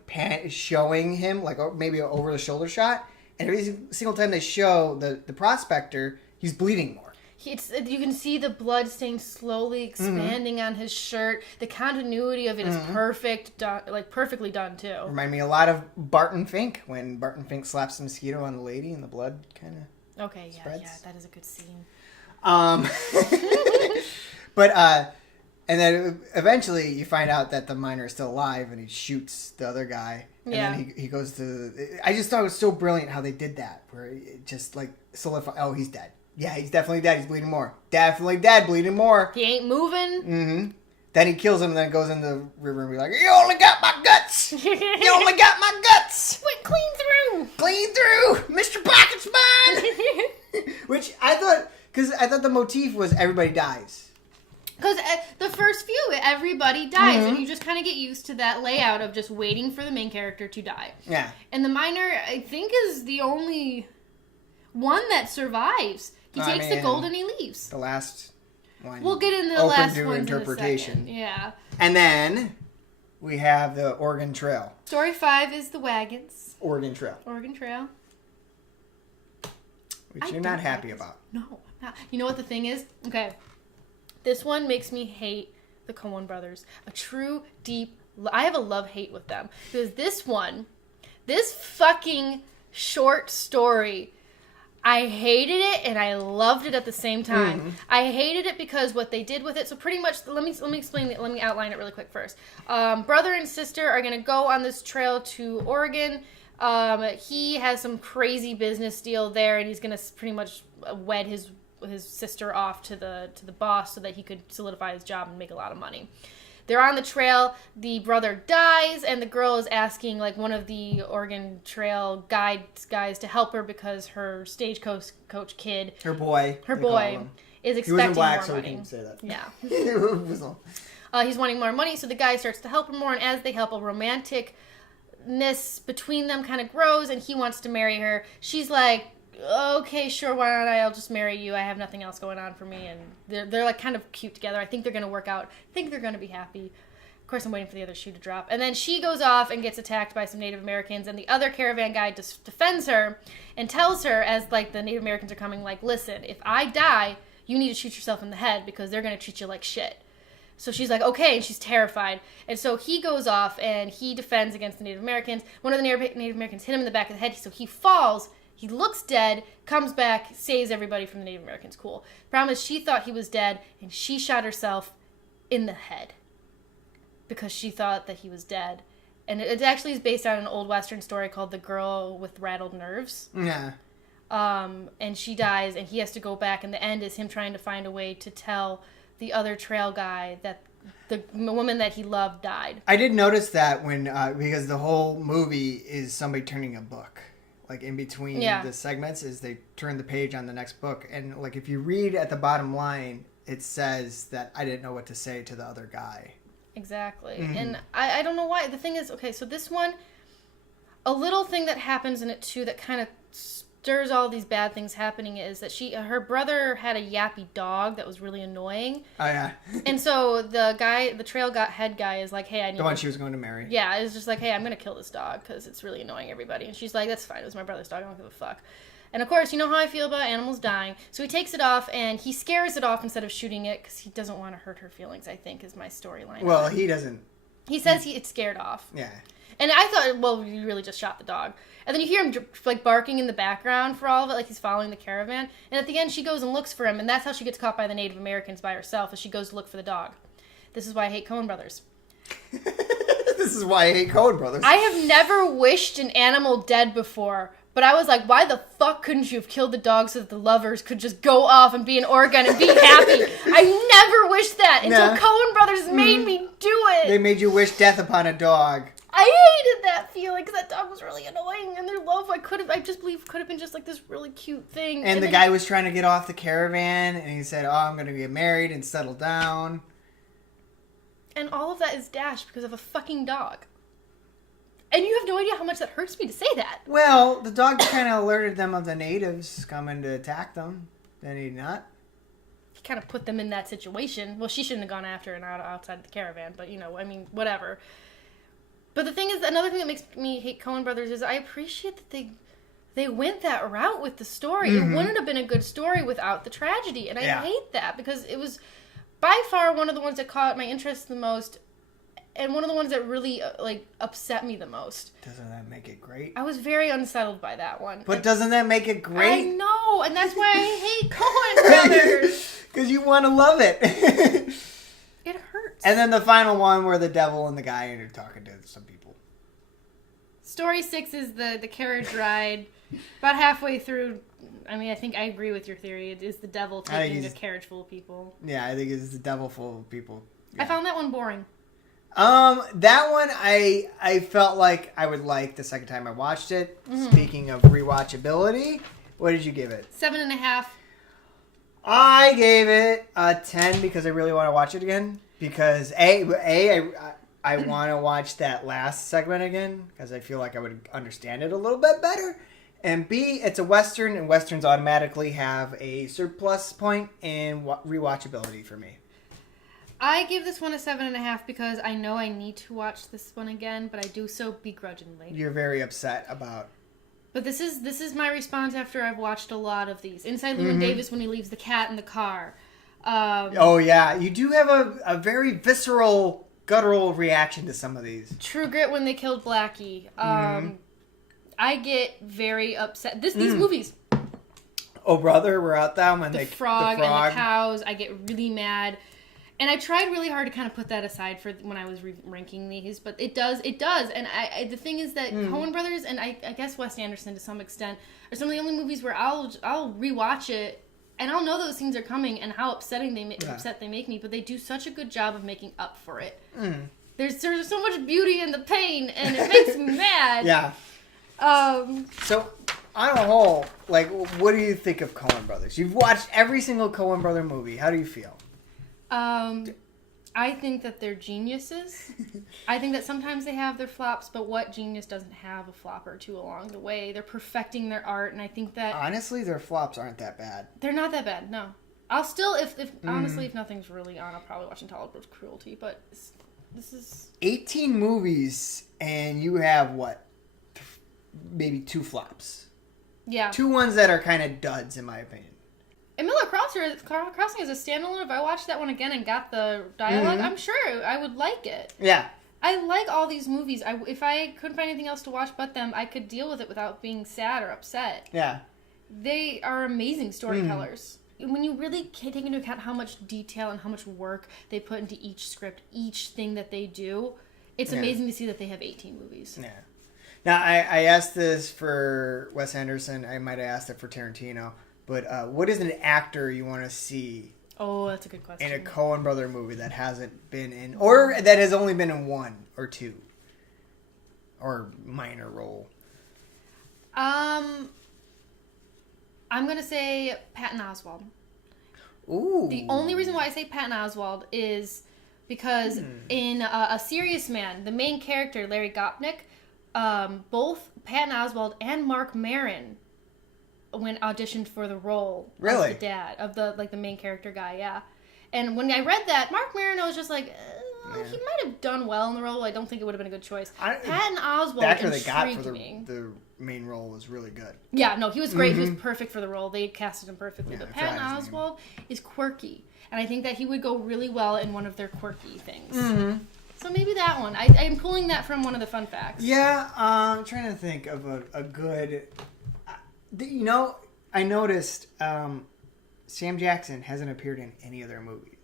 showing him like maybe an over the shoulder shot, and every single time they show the prospector, he's bleeding more. You can see the blood stain slowly expanding on his shirt. The continuity of it is perfect, perfectly done too. Remind me a lot of Barton Fink when Barton Fink slaps the mosquito on the lady and the blood kind of spreads. Yeah, that is a good scene. But and then eventually you find out that the miner is still alive, and he shoots the other guy. And then he goes to. I just thought it was so brilliant how they did that, where it just like solidified. Oh, he's dead. Yeah, he's definitely dead. He's bleeding more. Definitely dead, bleeding more. He ain't moving. Mm-hmm. Then he kills him and then goes in the river and be like, "You only got my guts! You only got my guts! Went clean through! Clean through! Mr. Pocket's mine!" Which I thought the motif was everybody dies. Because the first few, everybody dies, and you just kind of get used to that layout of just waiting for the main character to die. Yeah. And the miner, I think, is the only one that survives. He takes the gold and he leaves. The last one. We'll get into the last one interpretation. In a second. Yeah. And then we have the Oregon Trail. Story 5 is the wagons. Oregon Trail. Which you're not happy about. No, I'm not. You know what the thing is? Okay. This one makes me hate the Coen Brothers. A true, deep... I have a love-hate with them. Because this fucking short story... I hated it and I loved it at the same time. Mm-hmm. I hated it because what they did with it. So pretty much, let me explain it. Let me outline it really quick first. Brother and sister are gonna go on this trail to Oregon. He has some crazy business deal there, and he's gonna pretty much wed his sister off to the boss so that he could solidify his job and make a lot of money. They're on the trail. The brother dies, and the girl is asking like one of the Oregon Trail guys to help her because her stagecoach kid, her boy, is expecting he was in black, more so money. We can say that. Yeah. He's wanting more money, so the guy starts to help her more, and as they help, a romanticness between them kind of grows, and he wants to marry her. She's like, okay, sure, why not? I'll just marry you. I have nothing else going on for me. And they're like kind of cute together. I think they're going to work out. I think they're going to be happy. Of course, I'm waiting for the other shoe to drop. And then she goes off and gets attacked by some Native Americans, and the other caravan guy defends her and tells her, as like the Native Americans are coming, like, listen, if I die, you need to shoot yourself in the head because they're going to treat you like shit. So she's like, okay, and she's terrified. And so he goes off and he defends against the Native Americans. One of the Native Americans hit him in the back of the head, so he falls. He looks dead, comes back, saves everybody from the Native Americans. Cool. Problem is, she thought he was dead, and she shot herself in the head because she thought that he was dead. And it actually is based on an old Western story called The Girl with Rattled Nerves. Yeah. And she dies, and he has to go back, and the end is him trying to find a way to tell the other trail guy that the woman that he loved died. I did notice that when because the whole movie is somebody turning a book. Like in between the segments is they turn the page on the next book. And like if you read at the bottom line, it says that I didn't know what to say to the other guy. Exactly. Mm-hmm. And I don't know why. The thing is, okay, so this one, a little thing that happens in it too that kind of stirs all these bad things happening is that her brother had a yappy dog that was really annoying. Oh yeah. And so the trail head guy is like, hey, I need the one she was going to marry. Yeah, it's just like, hey, I'm going to kill this dog because it's really annoying everybody. And she's like, that's fine. It was my brother's dog. I don't give a fuck. And of course, you know how I feel about animals dying. So he takes it off and he scares it off instead of shooting it because he doesn't want to hurt her feelings, I think, is my storyline. Well, he doesn't. He says it's scared off. Yeah. And I thought, well, you really just shot the dog. And then you hear him like barking in the background for all of it, like he's following the caravan. And at the end, she goes and looks for him, and that's how she gets caught by the Native Americans by herself, as she goes to look for the dog. This is why I hate Coen Brothers. This is why I hate Coen Brothers. I have never wished an animal dead before, but I was like, why the fuck couldn't you have killed the dog so that the lovers could just go off and be in Oregon and be happy? I never wished that until Coen Brothers made me do it. They made you wish death upon a dog. I hated that feeling because that dog was really annoying, and their love, I just believe, could have been just like this really cute thing. And the guy was trying to get off the caravan, and he said, "Oh, I'm going to get married and settle down." And all of that is dashed because of a fucking dog. And you have no idea how much that hurts me to say that. Well, the dog kind of alerted them of the natives coming to attack them. Did he not? He kind of put them in that situation. Well, she shouldn't have gone after and outside the caravan, but whatever. But the thing is, another thing that makes me hate Coen Brothers is I appreciate that they went that route with the story. Mm-hmm. It wouldn't have been a good story without the tragedy, and I hate that because it was by far one of the ones that caught my interest the most, and one of the ones that really upset me the most. Doesn't that make it great? I was very unsettled by that one. But doesn't that make it great? I know, and that's why I hate Coen Brothers. Because you want to love it. It hurts. And then the final one where the devil and the guy are talking to some people. Story 6 is the carriage ride. About halfway through, I think I agree with your theory. It is the devil taking a carriage full of people. Yeah, I think it's the devil full of people. Yeah. I found that one boring. That one I felt like I would like the second time I watched it. Mm-hmm. Speaking of rewatchability, what did you give it? 7.5. I gave it a 10 because I really want to watch it again. Because I want to watch that last segment again because I feel like I would understand it a little bit better. And B, it's a Western, and Westerns automatically have a surplus point in rewatchability for me. I give this one a 7.5 because I know I need to watch this one again, but I do so begrudgingly. You're very upset about... But this is my response after I've watched a lot of these. Inside Llewyn Davis when he leaves the cat in the car. Oh, yeah. You do have a very visceral, guttural reaction to some of these. True Grit when they killed Blackie. I get very upset. These movies, Oh, brother, we're out there when the frog and the cows. I get really mad. And I tried really hard to kind of put that aside for when I was ranking these, but it does. And the thing is that Coen Brothers and I guess Wes Anderson to some extent are some of the only movies where I'll rewatch it and I'll know those things are coming and how upset they make me, but they do such a good job of making up for it. There's so much beauty in the pain, and it makes me mad. Yeah. So, on a whole, like, what do you think of Coen Brothers? You've watched every single Coen Brother movie. How do you feel? I think that they're geniuses. I think that sometimes they have their flops, but what genius doesn't have a flop or two along the way? They're perfecting their art, and I think that... Honestly, their flops aren't that bad. They're not that bad, no. I'll still, honestly, if nothing's really on, I'll probably watch Intolerable Cruelty, but this is... 18 movies, and you have, what? Maybe 2 flops. Yeah. 2 ones that are kind of duds, in my opinion. And Miller Crossing is a standalone. If I watched that one again and got the dialogue, I'm sure I would like it. Yeah. I like all these movies. If I couldn't find anything else to watch but them, I could deal with it without being sad or upset. Yeah. They are amazing storytellers. When you really take into account how much detail and how much work they put into each script, each thing that they do, it's amazing to see that they have 18 movies. Yeah. Now, I asked this for Wes Anderson. I might have asked it for Tarantino. But what is an actor you want to see? Oh, that's a good question. In a Coen Brother movie that hasn't been in, or that has only been in 1 or 2, or minor role. I'm gonna say Patton Oswalt. Ooh. The only reason why I say Patton Oswalt is because in A Serious Man, the main character Larry Gopnik, both Patton Oswalt and Mark Maron when auditioned for the role of the dad of the main character guy, yeah. And when I read that, Mark Maron, I was just like, he might have done well in the role. I don't think it would have been a good choice. Patton Oswalt the actor they got for me. the main role was really good. Yeah, no, he was great. He was perfect for the role. They casted him perfectly. But Patton Oswalt is quirky, and I think that he would go really well in one of their quirky things. So maybe that one. I'm pulling that from one of the fun facts. Yeah, I'm trying to think of a good... You know, I noticed Sam Jackson hasn't appeared in any of their movies.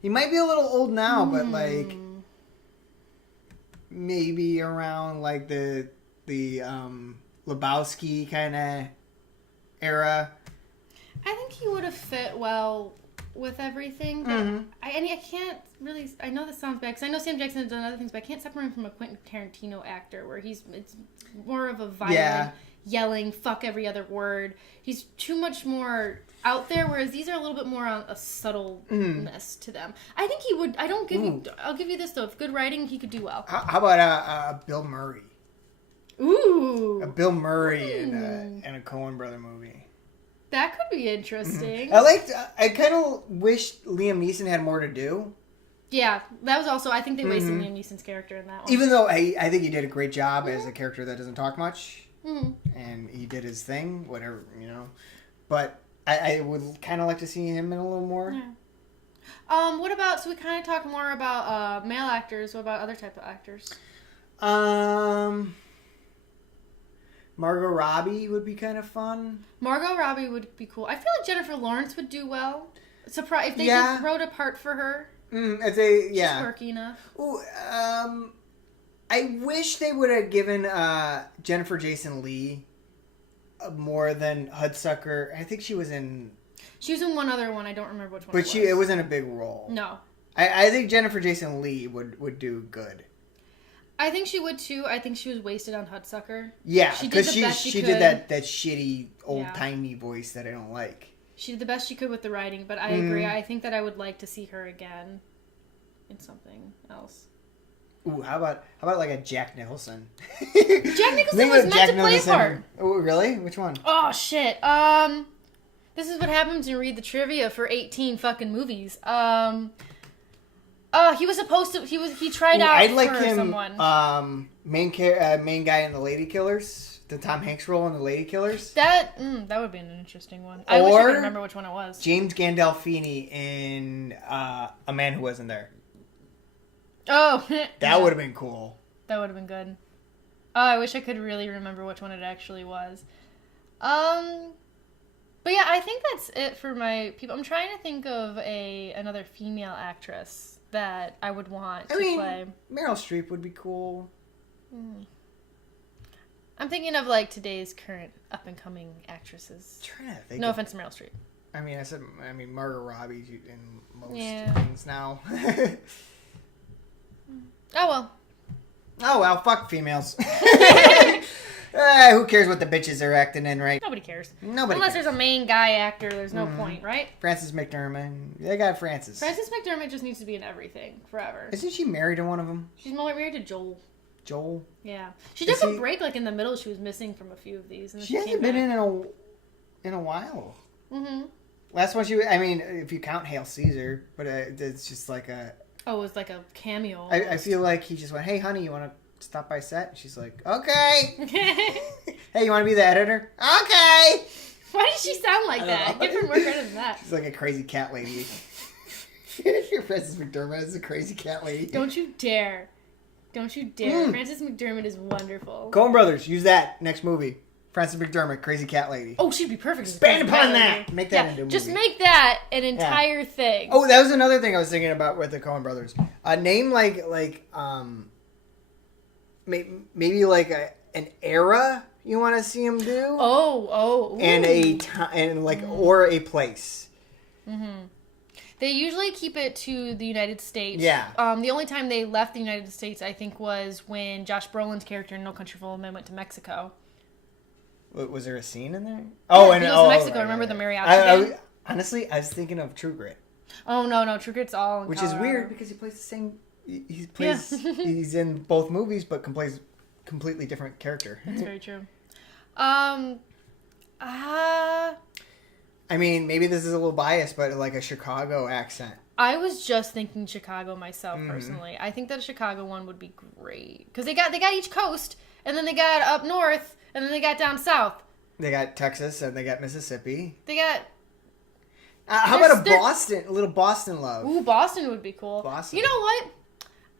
He might be a little old now, but like maybe around like the Lebowski kind of era. I think he would have fit well with everything. But I can't really... I know this sounds bad, because I know Sam Jackson has done other things, but I can't separate him from a Quentin Tarantino actor, where it's more of a violent... yelling, fuck every other word. He's too much more out there, whereas these are a little bit more on a subtleness to them. I think he would... I'll give you this, though. If good writing, he could do well. How about Bill Murray? Ooh. A Bill Murray in a Coen Brother movie. That could be interesting. I kind of wish Liam Neeson had more to do. Yeah, that was also... I think they wasted Liam Neeson's character in that one. Even though I think he did a great job as a character that doesn't talk much. And he did his thing, whatever, you know. But I would kind of like to see him in a little more. Yeah. What about... So we kind of talked more about male actors. What about other type of actors? Margot Robbie would be kind of fun. Margot Robbie would be cool. I feel like Jennifer Lawrence would do well. If they wrote a part for her. She's quirky enough. Ooh, I wish they would have given Jennifer Jason Leigh more than Hudsucker. I think she was in... She was in one other one. I don't remember which one but it wasn't a big role. No. I think Jennifer Jason Leigh would do good. I think she would too. I think she was wasted on Hudsucker. Yeah, because she did that shitty old-timey voice that I don't like. She did the best she could with the writing, but I agree. I think that I would like to see her again in something else. Ooh, how about like a Jack Nicholson? Jack Nicholson was meant to play a part. Oh, really? Which one? Oh, shit. This is what happens when you read the trivia for 18 fucking movies. He was supposed to... He tried out I'd like for him, someone. Main guy in The Lady Killers. The Tom Hanks role in The Lady Killers. That would be an interesting one. I wish I could remember which one it was. James Gandolfini in A Man Who Wasn't There. Oh. That would have been cool. That would have been good. Oh, I wish I could really remember which one it actually was. But yeah, I think that's it for my people. I'm trying to think of another female actress that I would want to play. Meryl Streep would be cool. I'm thinking of like today's current up and coming actresses. Trying to think. No offense to Meryl Streep. I mean, Margot Robbie in most things now. Oh well, fuck females. Who cares what the bitches are acting in, right? Nobody cares. Unless there's a main guy actor, there's no point, right? Frances McDermott. They got Frances. Frances McDermott just needs to be in everything forever. Isn't she married to one of them? She's married to Joel. Joel? Yeah. She took a break like in the middle. She was missing from a few of these. And she hasn't been in a while. Mm-hmm. Last one if you count Hail Caesar, but it's just like a... Oh, it was like a cameo. I feel like he just went, hey, honey, you want to stop by set? And she's like, okay. Hey, you want to be the editor? Okay. Why does she sound like that? Give her more credit than that. She's like a crazy cat lady. Frances McDermott is a crazy cat lady. Don't you dare. Frances McDermott is wonderful. Coen Brothers, use that next movie. Frances McDermott, crazy cat lady. Oh, she'd be perfect. Expand upon that. Make that into a movie. Just make that an entire thing. Oh, that was another thing I was thinking about with the Coen Brothers. A name maybe like an era you want to see them do. Oh. Ooh. And a time or a place. Mm-hmm. They usually keep it to the United States. Yeah. The only time they left the United States, I think, was when Josh Brolin's character in No Country for Old Men went to Mexico. Was there a scene in there? Oh, and he goes to Mexico. Remember the mariachi? Honestly, I was thinking of True Grit. Oh no, True Grit's all in which Colorado. is weird because he plays the same. He's in both movies, but plays completely different character. That's very true. I mean, maybe this is a little biased, but like a Chicago accent. I was just thinking Chicago myself, personally. I think that a Chicago one would be great. Because they got East Coast, and then they got up north, and then they got down south. They got Texas, and they got Mississippi. They got... how about a little Boston love? Ooh, Boston would be cool. Boston. You know what?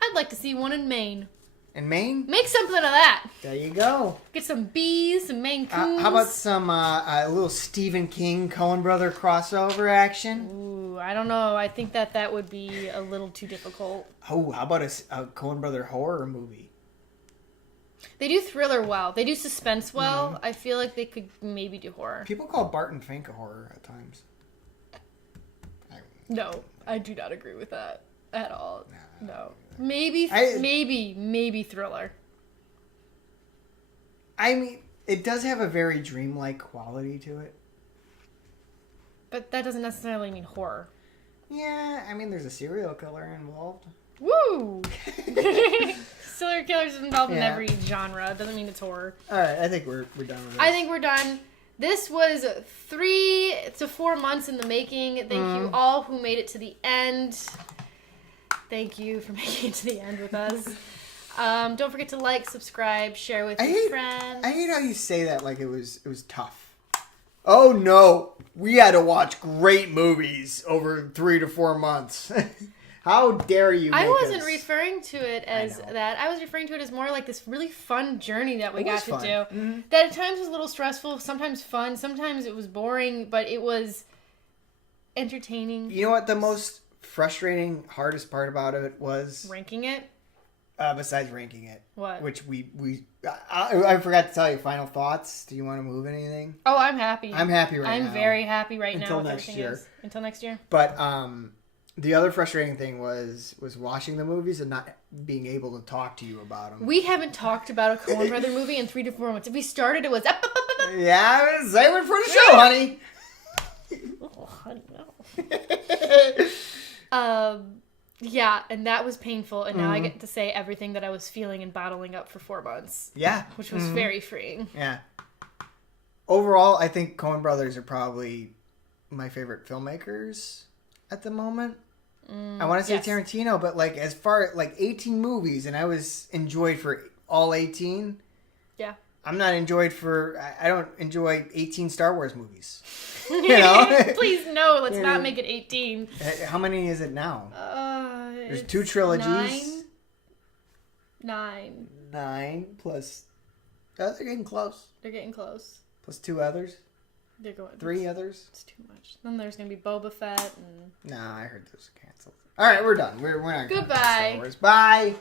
I'd like to see one in Maine. In Maine? Make something of that. There you go. Get some bees, some Maine Coons. How about some a little Stephen King Coen Brother crossover action? Ooh, I don't know. I think that would be a little too difficult. Oh, how about a Coen Brother horror movie? They do thriller well. They do suspense well. I feel like they could maybe do horror. People call Barton Fink a horror at times. No, I do not agree with that at all. No. Maybe thriller. I mean, it does have a very dreamlike quality to it. But that doesn't necessarily mean horror. Yeah, I mean, there's a serial killer involved. Woo! Serial killers involved in every genre. Doesn't mean it's horror. All right, I think we're done with this. I think we're done. This was 3 to 4 months in the making. Thank you all who made it to the end. Thank you for making it to the end with us. Don't forget to like, subscribe, share with your friends. I hate how you say that like it was tough. Oh no, we had to watch great movies over 3 to 4 months. How dare you? I wasn't referring to it as that. I was referring to it as more like this really fun journey that we got to do. Mm-hmm. That at times was a little stressful, sometimes fun, sometimes it was boring, but it was entertaining. You know what the most frustrating, hardest part about it was? Ranking it? Besides ranking it. What? Which I forgot to tell you. Final thoughts? Do you want to move anything? Oh, I'm happy. I'm happy right now. I'm very happy right now. Until next year. Until next year. But the other frustrating thing was watching the movies and not being able to talk to you about them. We haven't talked about a Coen Brother movie in 3 to 4 months. If we started, it was... Yeah, save it for the show, honey. Oh, no. Yeah, and that was painful, and now I get to say everything that I was feeling and bottling up for 4 months. Yeah. Which was very freeing. Yeah. Overall, I think Coen Brothers are probably my favorite filmmakers at the moment. I want to say Tarantino, but like as far like 18 movies, and I was enjoyed for all 18. Yeah. I'm not enjoyed for... I don't enjoy 18 Star Wars movies. You know? Please, no. Let's not make it 18. How many is it now? There's 2 trilogies. 9. 9 plus... they're getting close. They're getting close. Plus 2 others. They're going 3 others. It's too much. Then there's gonna be Boba Fett and. No, I heard those are canceled. All right, we're done. We're not. Goodbye. Star Wars. Bye.